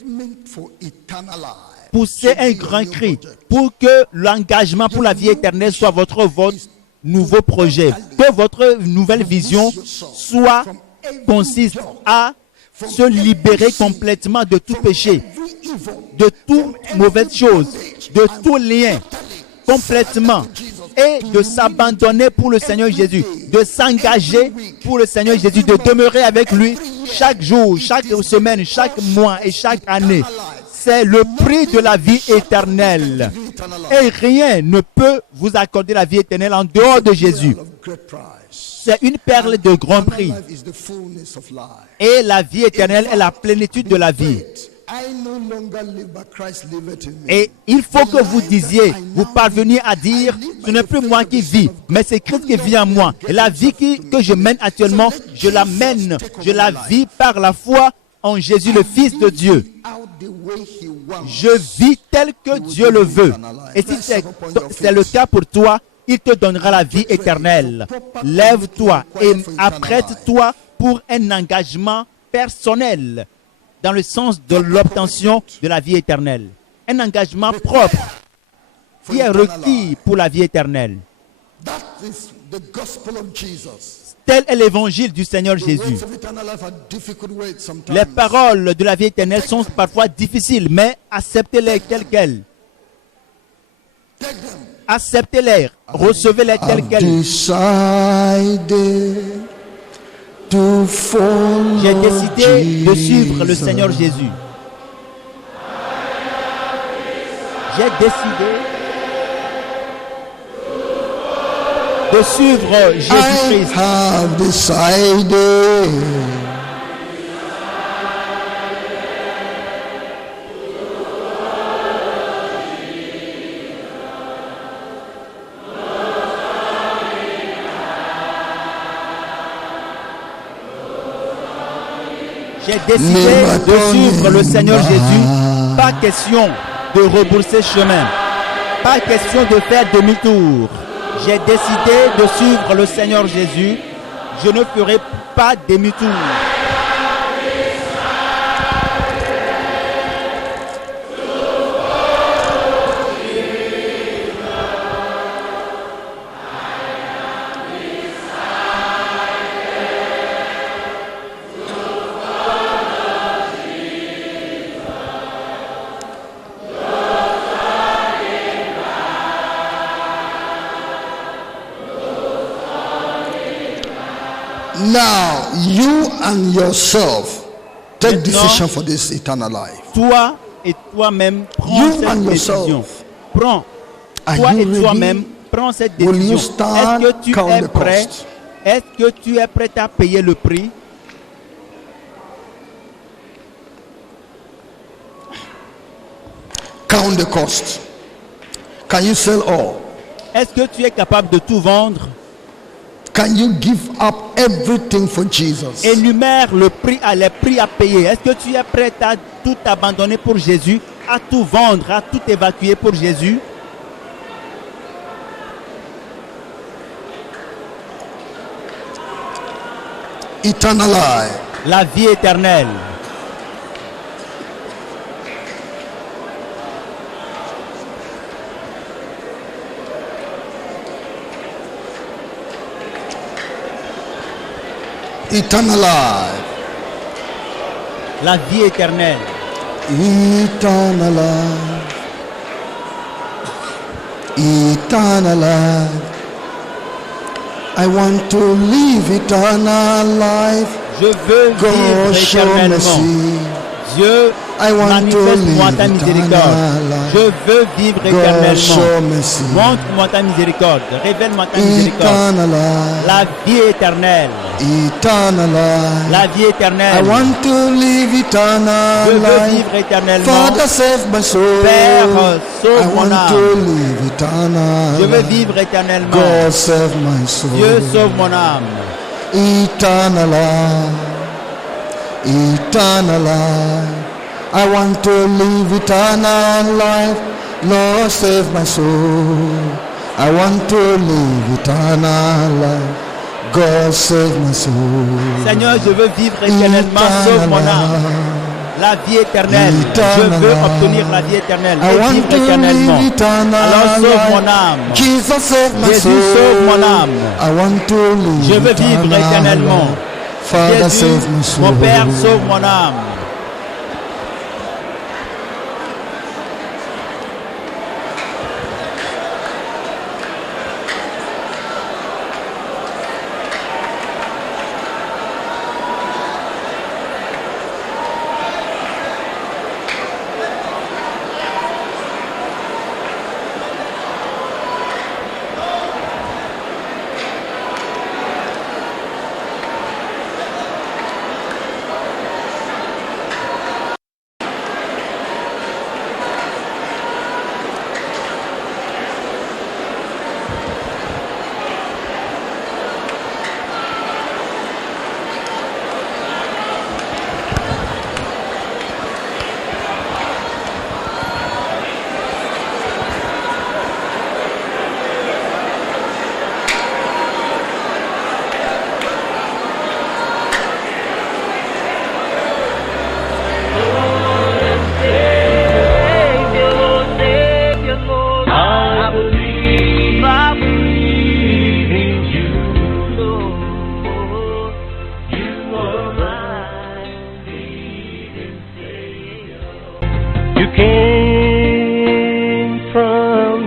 pousser un grand cri pour que l'engagement pour la vie éternelle soit votre nouveau projet. Que votre nouvelle vision consiste à se libérer complètement de tout péché, de toute mauvaise chose, de tout lien, complètement. Et de s'abandonner pour le Seigneur Jésus, de s'engager pour le Seigneur Jésus, de demeurer avec lui chaque jour, chaque semaine, chaque mois et chaque année. c'est le prix de la vie éternelle. Et rien ne peut vous accorder la vie éternelle en dehors de Jésus. C'est une perle de grand prix. Et la vie éternelle est la plénitude de la vie. Et il faut que vous disiez, vous parveniez à dire, ce n'est plus moi qui vis, mais c'est Christ qui vit en moi. Et la vie que je mène actuellement, je la vis par la foi en Jésus, le Fils de Dieu. Je vis tel que Dieu le veut. Et si c'est le cas pour toi, il te donnera la vie éternelle. Lève-toi et apprête-toi pour un engagement personnel dans le sens de l'obtention de la vie éternelle. Un engagement propre qui est requis pour la vie éternelle. Tel est l'évangile du Seigneur Jésus. Les paroles de la vie éternelle sont parfois difficiles, mais acceptez-les telles quelles. Acceptez-les, recevez-les telles quelles. J'ai décidé de suivre le Seigneur Jésus. J'ai décidé de suivre Jésus-Christ. J'ai décidé de suivre le Seigneur Jésus. Pas question de rebourser chemin. Pas question de faire demi-tour. J'ai décidé de suivre le Seigneur Jésus. Je ne ferai pas demi-tour. Now, you and yourself take decision for this eternal life. Toi et toi-même prends cette décision. Prends. Toi et toi-même prends cette décision. Est-ce que tu es prêt? Est-ce que tu es prêt à payer le prix? Count the cost. Can you sell all? Est-ce que tu es capable de tout vendre? Can you give up everything for Jesus? Énumère les prix à payer. Est-ce que tu es prêt à tout abandonner pour Jésus, à tout vendre, à tout évacuer pour Jésus? Eternal life. La vie éternelle. Eternal life. La vie éternelle. Eternal life. Eternal life. I want to live eternal life. Je veux vivre éternellement. Dieu, manifeste-moi ta miséricorde. Je veux vivre éternellement. Montre-moi ta miséricorde. Révèle-moi ta miséricorde. La vie éternelle. La vie éternelle. I want to live eternal Je veux life. vivre éternellement. Father, save my soul. Père, I sauve mon want to âme. live eternal Je veux life. vivre éternellement. God, save my soul. Dieu, sauve mon âme. Eternal life. Eternal life. I want to live eternal life. Lord, save my soul. I want to live eternal life. God, save my soul. Seigneur, je veux vivre éternellement. Sauve mon âme. La vie éternelle. Je veux obtenir la vie éternelle I et want vivre to éternellement. live eternal Alors sauve mon life. âme. Jesus, save my Jésus, soul. sauve mon âme. I want to live Je veux vivre eternal éternellement. life. Father, Jésus, save my soul. mon Père, sauve mon âme.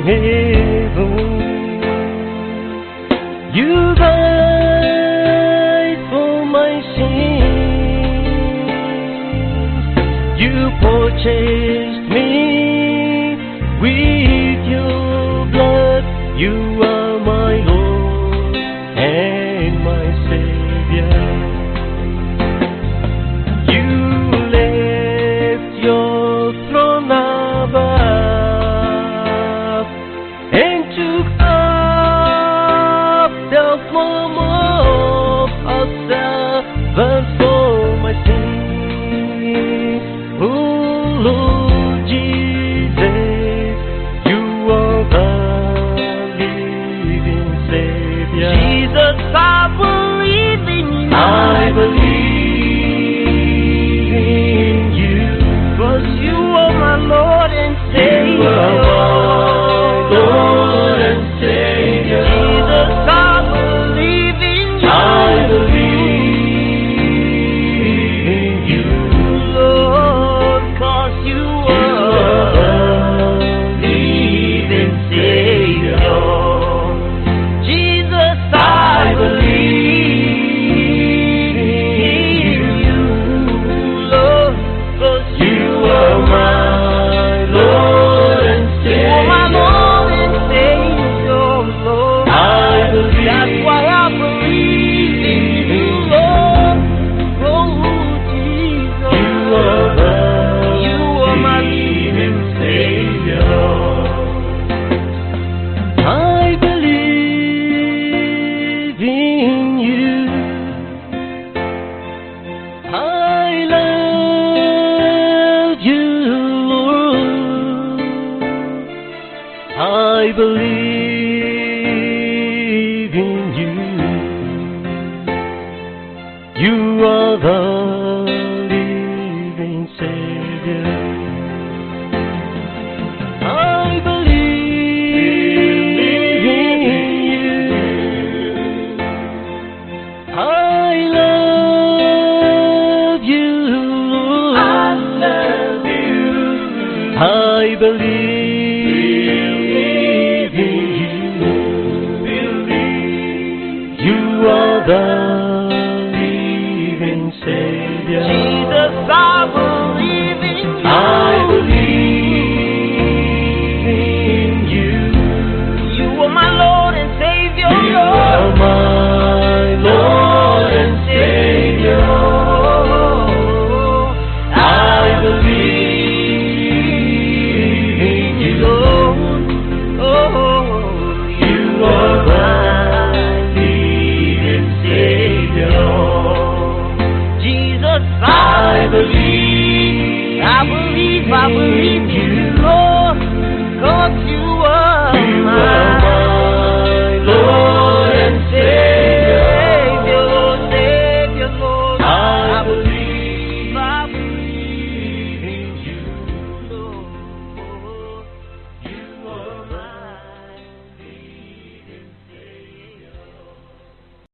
heaven. You died for my sins. You purchased me with your blood. You are my Lord and my Savior. You left your throne above and took up the form of a servant for my sins. Oh Lord Jesus, you are the living Savior. Jesus, I believe in you. I believe in you, 'cause you are my Lord and Savior. You are my Lord and Savior. Jesus, I believe in you. I believe in you, Lord, 'cause you are the living Savior. Jesus, I believe in you, Lord, 'cause you are my Lord and Savior. You are my Lord and Savior, Lord. I believe. That's why I believe in you, Lord. Oh, Jesus. You are my living Savior. I believe in you. I love you, Lord. I believe in you. You are the living Savior. I believe in you. I love you, Lord. I love you. I believe in you. You are the living Savior. Jesus, I believe in you. I believe in you. You are my Lord and Savior. You are my Lord and Savior. I believe in you, Lord. Oh, you are my living Savior. Jesus, I believe, I believe you, Lord, 'cause you are my